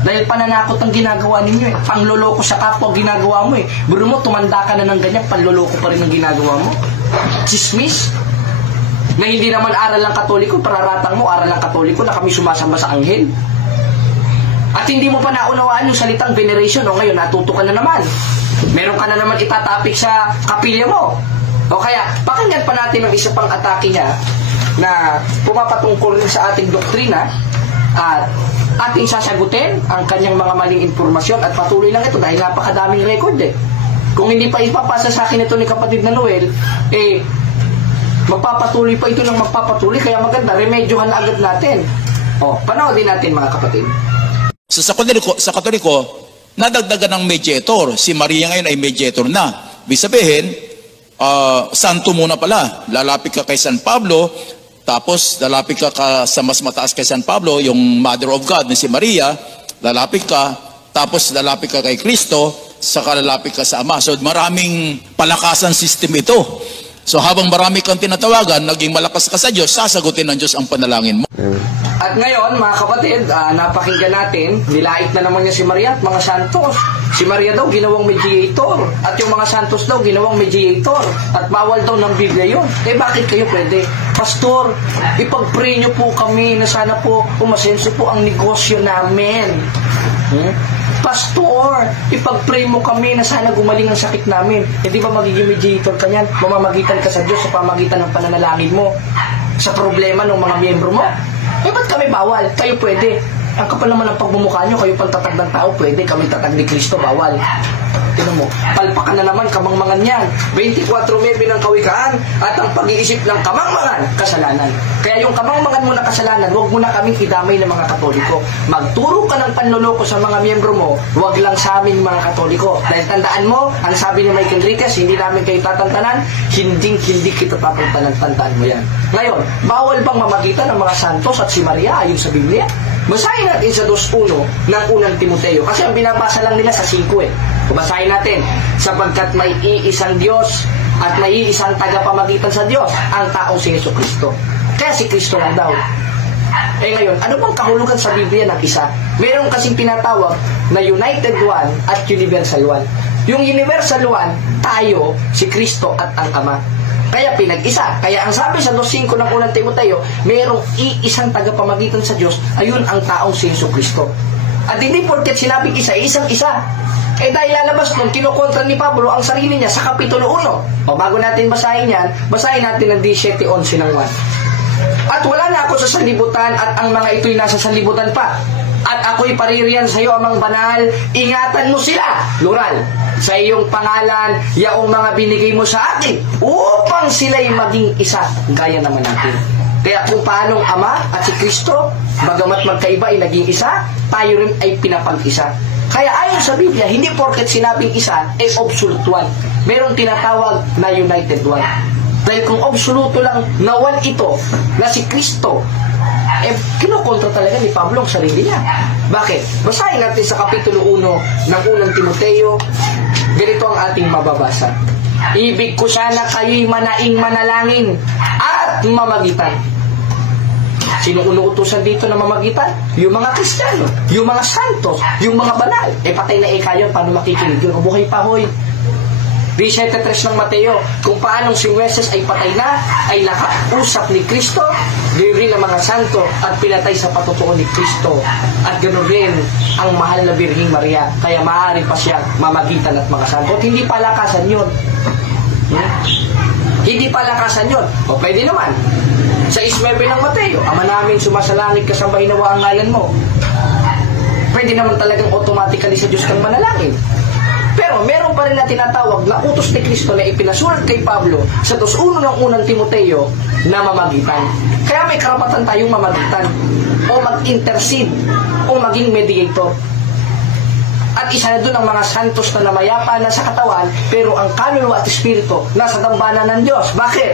Dahil pananakot ang ginagawa ninyo Pangloloko sa kapwa ginagawa mo Buro mo, tumanda ka na ng ganyan, panloloko pa rin ang ginagawa mo. Chismis. Na hindi naman aral ng Katoliko, pararatang mo, aral ng Katoliko na kami sumasamba sa anghel. At hindi mo pa naunawaan yung salitang veneration. O ngayon, natuto ka na naman. Meron ka na naman itatapik sa kapilya mo. O kaya, pakinggan pa natin ang isa pang atake niya na pumapatungkol rin sa ating doktrina at ating sasagutin ang kanyang mga maling impormasyon at patuloy lang ito dahil napakadaming record Kung hindi pa ipapasa sa akin ito ni kapatid na Noel, magpapatuloy pa ito ng magpapatuloy, kaya maganda, remedyohan na agad natin. Panoodin natin mga kapatid. Sa Katoliko, nadagdagan ng mediator. Si Maria ngayon ay mediator na. Ibig sabihin, santo muna pala. Lalapit ka kay San Pablo, tapos lalapit ka sa mas mataas kay San Pablo, yung Mother of God na si Maria, lalapit ka, tapos lalapit ka kay Kristo, saka lalapit ka sa Ama. So maraming palakasan system ito. So habang marami kang tinatawagan, naging malakas ka sa Diyos, sasagutin ng Diyos ang panalangin mo. At ngayon, mga kapatid, napakinggan natin, nilait na naman niya si Maria at mga santos. Si Maria daw ginawang mediator, at yung mga santos daw ginawang mediator, at bawal daw ng Biblia yun. Eh bakit kayo pwede? Pastor, ipag-pray niyo po kami na sana po umasenso po ang negosyo namin. Pastor, ipag-pray mo kami na sana gumaling ang sakit namin. Hindi ba magiging mediator ka niyan? Mamamagitan ka sa Diyos sa pamagitan ng pananalangin mo sa problema ng mga miyembro mo. Eh, ba't kami bawal? Kayo pwede. Ang kapal naman ang pagmumukha nyo, kayo pantatag ng tao, pwede. Kami tatag ni Kristo, bawal. Tignan mo, palpakan na naman kamangmangan yan. 24:9 ng Kawikaan at ang pag-iisip ng kamangmangan, kasalanan. Kaya yung kamangmangan mo na kasalanan, huwag mo na kaming idamay ng mga Katoliko. Magturo ka ng panloloko sa mga miyembro mo, huwag lang sa amin mga Katoliko. Dahil tandaan mo, ang sabi ni Mike Enriquez, hindi namin kayo tatantanan, hindi kita tatantanan, tandaan mo yan. Ngayon, bawal bang mamagitan ng mga santos at si Maria ayon sa Biblia? Basahin natin sa 2:1 ng unang Timoteo. Kasi ang binabasa lang nila sa 5 eh. Basahin natin. Sapagkat may iisang Diyos at may iisang tagapamagitan sa Diyos, ang taong si Jesucristo. Kaya si Kristo lang daw. Eh ngayon, ano bang kahulugan sa Biblia ng isa? Meron kasing tinatawag na United One at Universal One. Yung Universal One, tayo, si Kristo at ang Ama. Kaya pinag-isa. Kaya ang sabi sa 2:5 ng unang Timoteo, mayroong iisang tagapamagitan sa Diyos, ayun ang taong si Jesucristo. At hindi porket sinabing isa, isang-isa. Eh dahil lalabas nun, kinukontra ni Pablo ang sarili niya sa Kapitulo 1. O bago natin basahin yan, basahin natin ng 17:11 ng 1. At wala na ako sa sanlibutan at ang mga ito'y nasa sanlibutan pa. At ako'y paririyan sa iyo amang banal, ingatan mo sila, plural, sa iyong pangalan, yaong mga binigay mo sa akin, upang sila'y maging isa, gaya naman natin. Kaya kung paanong Ama at si Kristo, bagamat magkaiba ay naging isa, tayo rin ay pinapag-isa. Kaya ayon sa Biblia, hindi porket sinabing isa, ay absolute one. Merong tinatawag na United One. Dahil kung absoluto lang na one ito, na si Kristo, eh, kinukontra talaga ni Pablo ang sarili niya. Bakit? Basahin natin sa Kapitulo 1 ng unang Timoteo. Ganito ang ating mababasa. Ibig ko sana kayo'y manaing manalangin at mamagitan. Sino unuutusan dito na mamagitan? Yung mga Kristiyano, yung mga santos, yung mga banal. Eh patay na kayo, paano makikinig yun? Buhay pa hoy. 17:3 ng Mateo, kung paanong si Moises ay patay na, ay nakausap ni Kristo, gayon rin ang mga santo at pinatay sa patutuon ni Kristo. At ganoon rin ang mahal na Birhing Maria, kaya maaari pa siya mamagitan at mga santo. At hindi palakasan yun. Hindi palakasan yun. O pwede naman. Sa 9 ng Mateo, Ama namin sumasalangit ka, sambahin nawa ang ngalan mo. Pwede naman talagang automatically sa Diyos kang manalangin. Pero meron pa rin na tinatawag na utos ni Kristo na ipinasulat kay Pablo sa 2:1 ng unang Timoteo na mamagitan. Kaya may karapatan tayong mamagitan o mag-intercede o maging mediator. At isa na doon ang mga santos na namayapa na sa katawan, pero ang kaluluwa at espiritu nasa dambana ng Diyos. Bakit?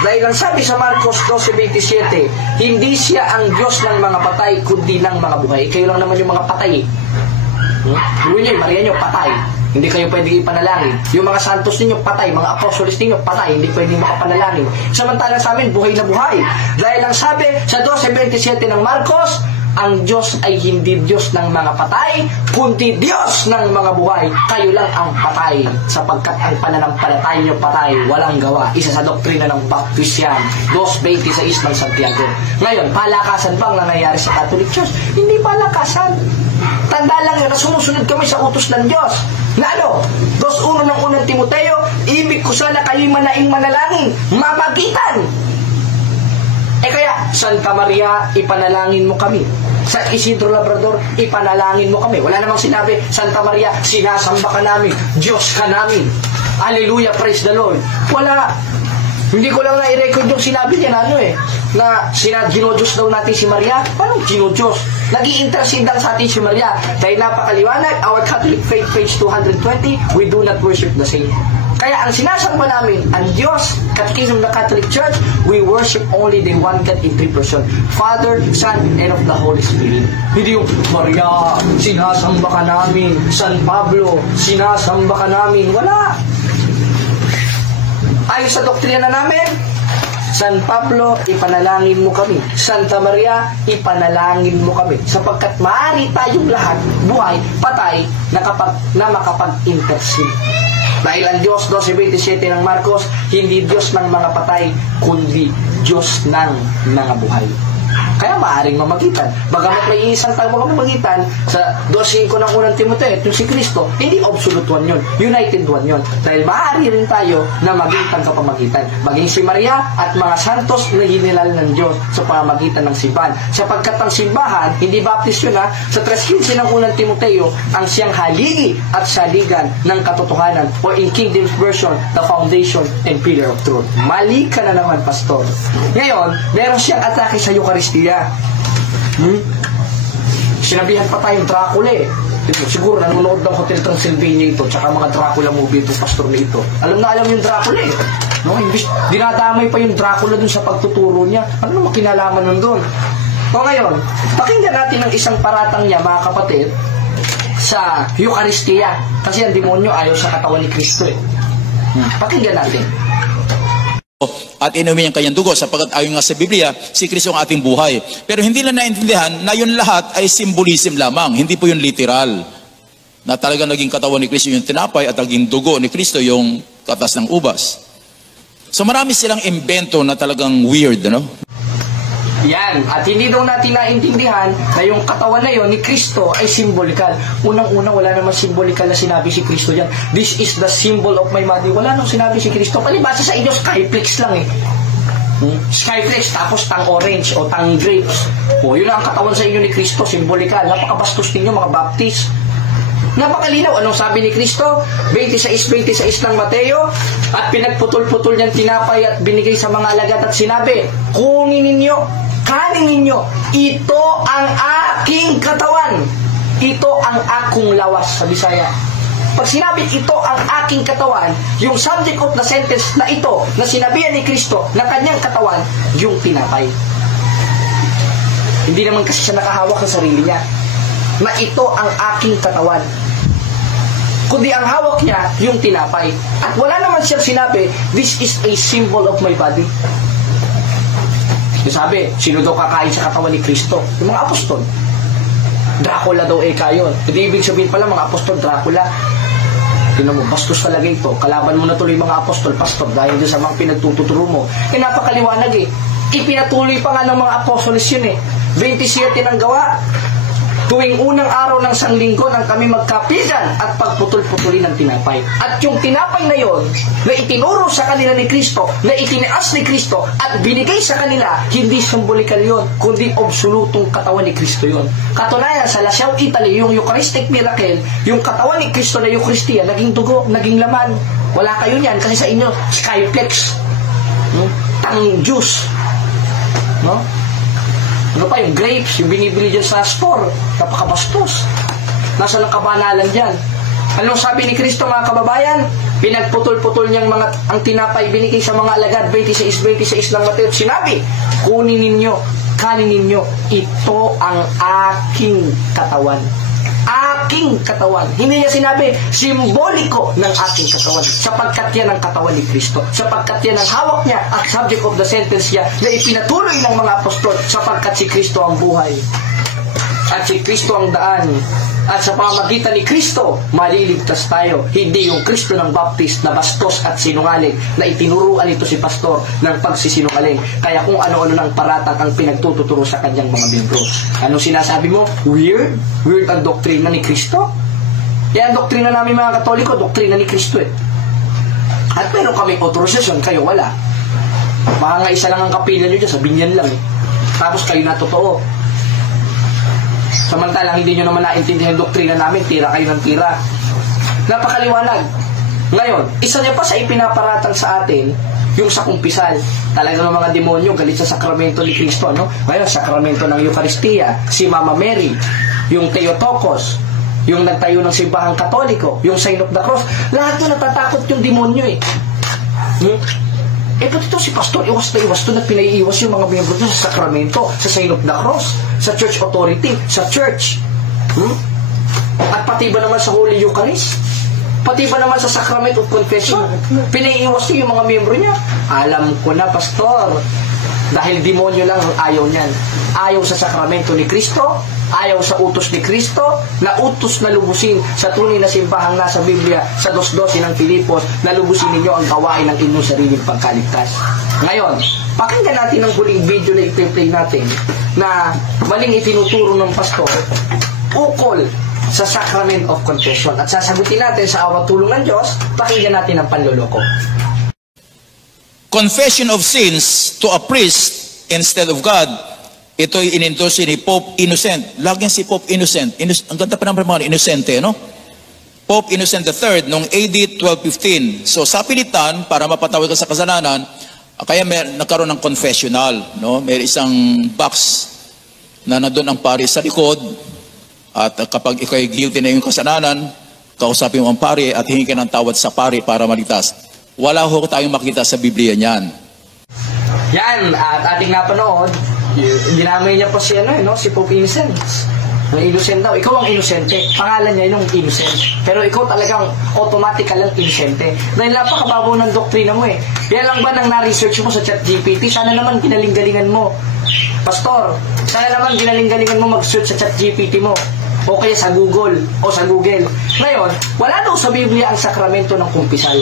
Dahil ang sabi sa Marcos 12:27, hindi siya ang Diyos ng mga patay, kundi ng mga buhay. Kayo lang naman yung mga patay. Yun yun, Maria nyo, patay. Hindi kayo pwedeng ipanalangin. Yung mga santos ninyo, patay. Mga apostolos ninyo, patay. Hindi pwedeng makapanalangin. Samantalang sa amin, buhay na buhay. Dahil ang sabi sa 12:27 ng Marcos, ang Diyos ay hindi Diyos ng mga patay, kundi Diyos ng mga buhay. Kayo lang ang patay, sapagkat ang pananampalataya nyo patay, walang gawa. Isa sa doktrina ng Baptist yan. 2:26 ng Santiago. Ngayon, palakasan bang nangyayari sa Catholic Church? Hindi palakasan. Tanda lang yun na sumusunod kami sa utos ng Diyos. Na ano? 2:1 ng unang Timoteo, ibig ko sana kayo'y manaing manalangin, mamagitan. Eh kaya, Santa Maria, ipanalangin mo kami. Sa Isidro Labrador, ipanalangin mo kami. Wala namang sinabi, Santa Maria, sinasamba ka namin, Diyos ka namin. Hallelujah, praise the Lord. Wala. Hindi ko lang na-record yung sinabi niya na ginodiyos daw natin si Maria. Paano ginodiyos? Nag-i-intercede lang sa atin si Maria. Dahil napakaliwanag, our Catholic Faith, page 220, we do not worship the saint. Kaya ang sinasamba namin, ang Diyos, Catechism of the Catholic Church, we worship only the one God in three person, Father, Son, and of the Holy Spirit. Hindi yung, Maria, sinasamba ka namin, San Pablo, sinasamba ka namin. Wala. Ayon sa doktrina namin, San Pablo, ipanalangin mo kami. Santa Maria, ipanalangin mo kami. Sapagkat maaari tayong lahat, buhay, patay, na makapag-intercede. Dahil ang Diyos, 12:27 ng Marcos, hindi Diyos ng mga patay, kundi Diyos ng mga buhay. Kaya maaaring mamagitan. Bagamat may isang tao mamagitan, sa 2:5 ng unang Timoteo, yung si Kristo, hindi absolute one yun. United one yun. Dahil maaari rin tayo na maging tagapamagitan. Maging si Maria at mga santos na hinilal ng Diyos sa pamamagitan ng simbahan. Sapagkat ang simbahan, hindi baptist yun sa 3:15 ng unang Timoteo, ang siyang haligi at saligan ng katotohanan, or in King James Version, the foundation and pillar of truth. Mali ka na naman, pastor. Ngayon, meron siyang atake sa Eucharistia. Sinabihan pa tayong Dracula Siguro nanonood ng Hotel Transylvania ito, tsaka mga Dracula movie itong pastor na ito. Alam na alam yung Dracula no? Imbis, dinadamay pa yung Dracula dun sa pagtuturo niya. Ano naman kinalaman nun dun? O ngayon, pakinggan natin ang isang paratang niya, mga kapatid, sa Eucharistia. Kasi ang demonyo ayaw sa katawan ni Kristo Pakinggan natin. At inumin ang kanyang dugo, sapagkat ayon nga sa Biblia, si Kristo ang ating buhay. Pero hindi lang naintindihan na yun lahat ay symbolism lamang, hindi po yun literal. Na talagang naging katawan ni Kristo yung tinapay at naging dugo ni Kristo yung katas ng ubas. So marami silang imbento na talagang weird, Yan. At hindi daw natin naintindihan na yung katawan na yon ni Kristo ay symbolikal. Unang-una, wala naman symbolikal na sinabi si Kristo dyan. This is the symbol of my body. Wala nang sinabi si Kristo. Palibasa sa inyo, skyflex lang Skyflex, tapos tang orange o tang grapes. Yun ang katawan sa inyo ni Kristo, symbolikal. Napakabastos ninyo, mga Baptist. Napakalinaw. Anong sabi ni Kristo? 26:26 ng Mateo, at pinagputol-putol niyang tinapay at binigay sa mga alagad at sinabi, kunin ninyo, kanin ninyo, ito ang aking katawan, ito ang akong lawas sa Bisaya. Pag sinabi ito ang aking katawan, yung subject of the sentence na ito, na sinabihan ni Kristo na kanyang katawan, yung tinapay. Hindi naman kasi siya nakahawak sa sarili niya na ito ang aking katawan, kundi ang hawak niya yung tinapay. At wala naman siyang sinabi, this is a symbol of my body. Sabi, sino daw kakain sa katawan ni Kristo? Yung mga apostol. Dracula daw kayon. Hindi ibig sabihin pala mga apostol Dracula. Tingnan mo, bastos talaga ito. Kalaban mo na tuloy mga apostol, pastor, dahil din sa mga pinagtututuro mo. Napakaliwanag Ipinatuloy pa nga ng mga apostoles yun 27 ng Gawa. Tuwing unang araw ng sanglinggo nang kami magkapigan at pagputol-putulin ng tinapay. At yung tinapay na yon, na itinuro sa kanila ni Kristo, na itinaas ni Kristo at binigay sa kanila, hindi symbolikal yon, kundi absolutong katawan ni Kristo yon. Katunayan, sa Lasyaw, Italy, yung Eucharistic miracle, yung katawan ni Kristo na Eucharistia, naging dugo, naging laman. Wala kayo niyan kasi sa inyo, skyflex, tang juice, Ano pa yung grapes, yung binibili dyan sa store, napakabastos. Nasa ng kabanalan dyan. Anong sabi ni Kristo, mga kababayan? Pinagputol-putol niyang ang tinapay, binigay sa mga alagad, 26:26 ng Mateo. Sinabi, kunin ninyo, kanin ninyo, ito ang aking katawan. Aking katawan. Hindi niya sinabi, simboliko ng aking katawan. Sapagkat yan ang katawan ni Kristo. Sapagkat yan ang hawak niya at subject of the sentence niya na ipinatuloy ng mga apostol. Sapagkat si Kristo ang buhay. At si Kristo ang daan. At sa pamamagitan ni Kristo, maliligtas tayo. Hindi yung Kristo ng Baptist na bastos at sinungaling na itinuruan ito si pastor ng pagsisinungaling. Kaya kung ano-ano ng paratang ang pinagtututuro sa kanyang mga membro. Anong sinasabi mo? Weird? Weird ang doktrina ni Kristo? Yan ang doktrina namin mga Katoliko, doktrina ni Kristo At meron kaming authorization, kayo wala. Baka nga isa lang ang kapila nyo dyan, sabihin yan lang Tapos kayo na totoo. Samantalang hindi nyo naman naintindihan yung doktrina namin, tira kayo ng tira. Napakaliwanag. Ngayon, isa niya pa sa ipinaparatang sa atin, yung sa kumpisal. Talagang mga demonyo, galit sa sakramento ni Kristo, Ngayon, sakramento ng Eucharistia, si Mama Mary, yung Theotokos, yung nagtayo ng simbahang Katoliko, yung Sign of the Cross, lahat na natatakot yung demonyo ba't ito si pastor, iwas na iwas to na pinaiiwas yung mga miyembro sa sakramento, sa Sign of the Cross, sa church authority, sa church. At pati ba naman sa Holy Eucharist? Pati ba naman sa Sacrament of Confession, pinaiiwas niyo yung mga miyembro niya. Alam ko na, Pastor, dahil demonyo lang ayaw niyan. Ayaw sa sakramento ni Kristo, ayaw sa utos ni Kristo, na utos na lubusin sa tunay na simbahang nasa Biblia, sa 2:12 ng Filipos, na lubusin ninyo ang gawain ng inyong sariling pagkaligtas. Ngayon, pakinggan natin ang huling video na i-play natin na maling itinuturo ng pastor ukol sa Sacrament of Confession. At sasagutin natin sa awa tulong ng Diyos, pakinggan natin ang panloloko. Confession of sins to a priest instead of God, ito'y inendorse ni Pope Innocent. Laging si Pope Innocent. Ang ganda pa naman mga Innocente, no? Pope Innocent III, noong AD 1215. So, sa pilitan, para mapatawad ka sa kasalanan, kaya nagkaroon ng confessional, no? May isang box na nandun ang pari sa likod, at kapag ikaw ay guilty na yung kasalanan, kausapin mo ang pari at hingi ka ng tawad sa pari para maligtas. Wala ho tayong makita sa Biblia niyan. Yan, at ating napanood, dinamay niya po si, si Pope Innocent. Ang innocent daw. Ikaw ang inosente. Pangalan niya yung innocent. Pero ikaw talagang automatic lang inosente. Dahil napakababaw ng doktrina mo eh. Yan lang ba nang na-research mo sa ChatGPT? Sana naman ginaling-galingan mo. Pastor, sana naman ginaling-galingan mo mag-search sa ChatGPT mo. O kaya sa Google. O sa Google. Ngayon, wala daw sa Biblia ang sakramento ng kumpisal.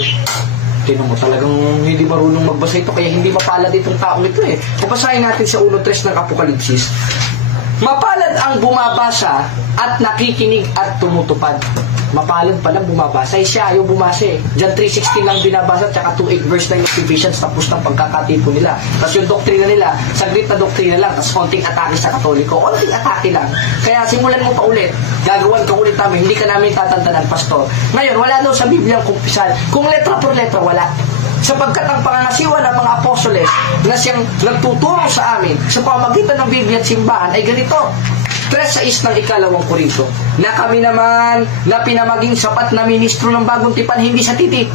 Tinan mo, talagang hindi marunong magbasa ito, kaya hindi mapalad itong taong ito eh. Papasahin natin sa 1:3 ng Apokalipsis. Mapalad ang bumabasa at nakikinig at tumutupad. Mapalad palang bumabasa. Siya ayaw bumasa eh. John 3:16 lang binabasa, tsaka 2:8 verse 9 ng Ephesians, tapos ng pagkakatipo nila. Tapos yung doktrina nila, saglit na doktrina lang, tapos konting atake sa Katoliko. Konting atake lang. Kaya simulan mo pa ulit. Gagawan ka ulit namin. Hindi ka namin tatantanan, Pastor. Ngayon, wala daw sa Biblia ang kumpisal. Kung letra por letra, wala. Sapagkat ang pangangasiwa ng mga apostoles na siyang nagtuturo sa amin sa pamamagitan ng Biblia at simbahan ay ganito. 3:6 ng 2 Korinto, na kami naman na pinamaging sapat na ministro ng bagong tipan, hindi sa titik.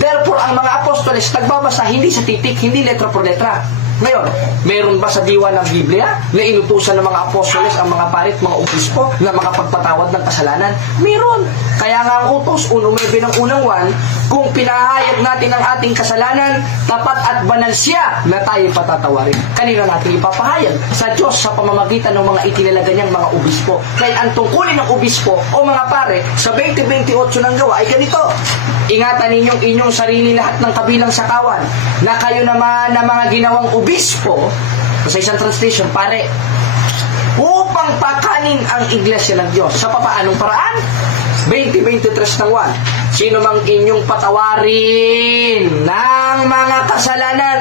Therefore, ang mga apostoles nagbabasa hindi sa titik, hindi letra por letra. Ngayon, meron ba sa diwa ng Biblia na inutusan ng mga apostoles ang mga parit, mga obispo na makapagpatawad ng kasalanan? Meron. Kaya nga ang utos, 1:9 ng unang 1, kung pinahayag natin ang ating kasalanan, tapat at banal siya na tayo patatawarin. Kanina natin ipapahayag? Sa Diyos sa pamamagitan ng mga itinalaga niyang mga obispo. Kaya ang tungkulin ng obispo o mga pare sa 20:28 ng gawa ay ganito. Ingatan ninyong inyong sarili lahat ng kabilang sakawan, na kayo naman na mga ginawang obispo, sa isang translation, pare, upang pakanin ang iglesia ng Diyos. Sa papaanong paraan? 20:23 ng 1. Sino mang inyong patawarin ng mga kasalanan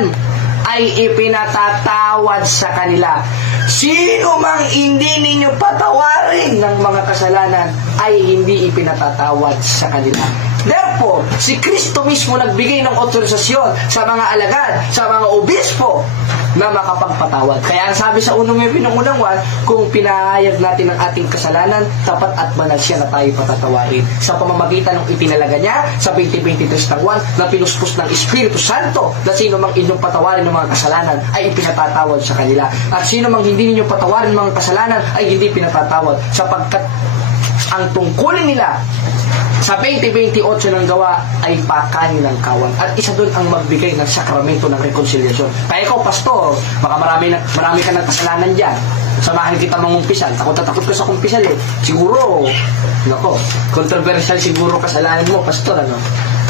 ay ipinatatawad sa kanila. Sino mang hindi ninyo patawarin ng mga kasalanan ay hindi ipinatatawad sa kanila. Therefore, si Kristo mismo nagbigay ng otorisasyon sa mga alagad, sa mga obispo na makapagpatawad. Kaya ang sabi sa 1:9 ng unang 1, kung pinahayag natin ang ating kasalanan, tapat at banal siya na tayo patatawarin. Sa pamamagitan ng itinalaga niya sa 20:23 ng 1 na pinuspos ng Espiritu Santo na sino mang inyong patawarin ng mga kasalanan ay ipinatatawad sa kanila. At sino mang hindi ninyo patawarin ng mga kasalanan ay hindi pinatatawad, sapagkat ang tungkulin nila sa 20:28 ng gawa ay pakanin ng kawan. At isa doon ang magbigay ng sakramento ng reconciliation. Kaya ikaw, Pastor, baka marami ka ng kasalanan dyan. Samahan kita mangumpisal. Takot na takot ka sa kumpisal eh. Siguro, controversial siguro kasalanan mo, Pastor, ano?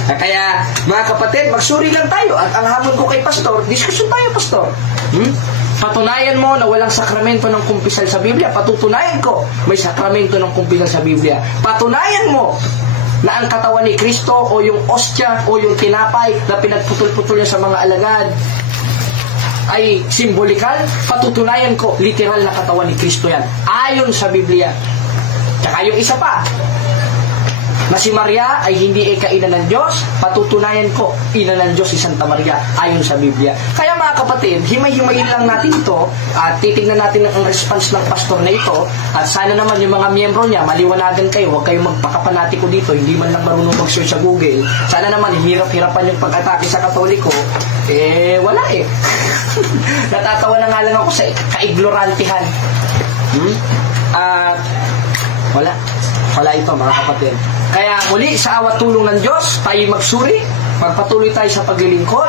Kaya, mga kapatid, magsuri lang tayo. At ang hamon ko kay Pastor, diskusyon tayo, Pastor. Patunayan mo na walang sakramento ng kumpisal sa Biblia. Patutunayan ko, may sakramento ng kumpisal sa Biblia. Patunayan mo na ang katawan ni Kristo o yung ostya o yung tinapay na pinagputol-putol niya sa mga alagad ay simbolikal. Patutunayan ko, literal na katawan ni Kristo yan. Ayon sa Biblia. Tsaka yung isa pa, na si Maria ay hindi kainan ng Diyos, patutunayan ko, ina ng Diyos si Santa Maria, ayon sa Biblia. Kaya mga kapatid, himay-himayin lang natin ito at titignan natin ang response ng pastor na ito at sana naman yung mga miyembro niya, maliwanagan kayo, huwag kayong magpakapanatiko dito, hindi man lang marunong mag-search sa Google. Sana naman, hirap-hirapan yung pag-atake sa Katoliko, wala eh. Natatawa na nga lang ako sa kaignorantihan. At wala ito mga kapatid. Kaya muli, sa awat tulong ng Diyos, tayo magsuri, magpatuloy tayo sa paglilingkod,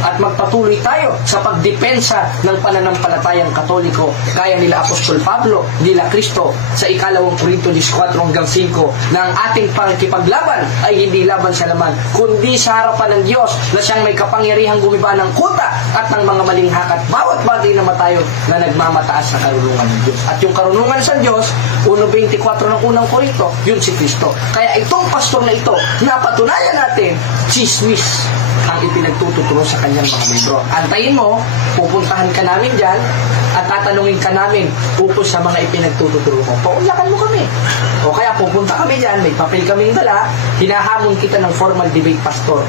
at magpatuloy tayo sa pagdepensa ng pananampalatayang Katoliko, gaya nila Apostol Pablo, nila Kristo, sa 2 Korinto 14 hanggang 5, na ang ating pagkipaglaban ay hindi laban sa laman, kundi sa harapan ng Diyos, na siyang may kapangyarihang gumiba ng kuta at ng mga maling hakat, bawat bagay na matayo na nagmamataas sa karunungan ng Diyos. At yung karunungan sa Diyos, 1.24 ng unang Korinto, yun si Kristo. Kaya itong pastor na ito, napatunayan natin, chismis ang ipinagtuturo sa kanyang mga membro. Antayin mo, pupuntahan ka namin dyan, at tatanungin ka namin tungkol sa mga ipinagtuturo mo. Paunlakan mo kami. O kaya pupunta kami dyan, may papel kaming dala, hinahamon kita ng formal debate, pastor.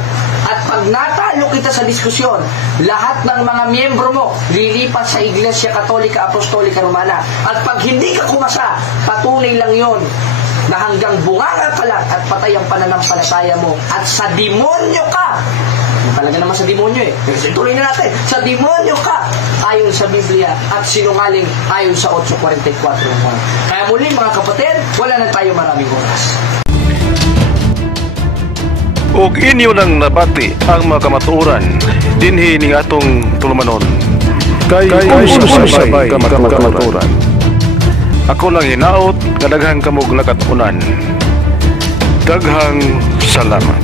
At pag natalo kita sa diskusyon, lahat ng mga miyembro mo lilipat sa Iglesia Katolika Apostolika Romana. At pag hindi ka kumasa, patunay lang yon na hanggang bunganga ka lang at patay ang pananampalataya mo at sa demonyo ka. Talaga naman sa demonyo eh. Kasi tuloy na natin. Sa demonyo ka ayon sa Biblia at sinungaling ayon sa 8.44. Kaya muli mga kapatid, wala na tayo maraming oras. Og inyo nang nabati ang mga kamatuoran dinhi ning atong tulumanon. Kay usay kamatuoran. Ako lang hinaot nga daghang kamog nakatunan. Daghang salamat.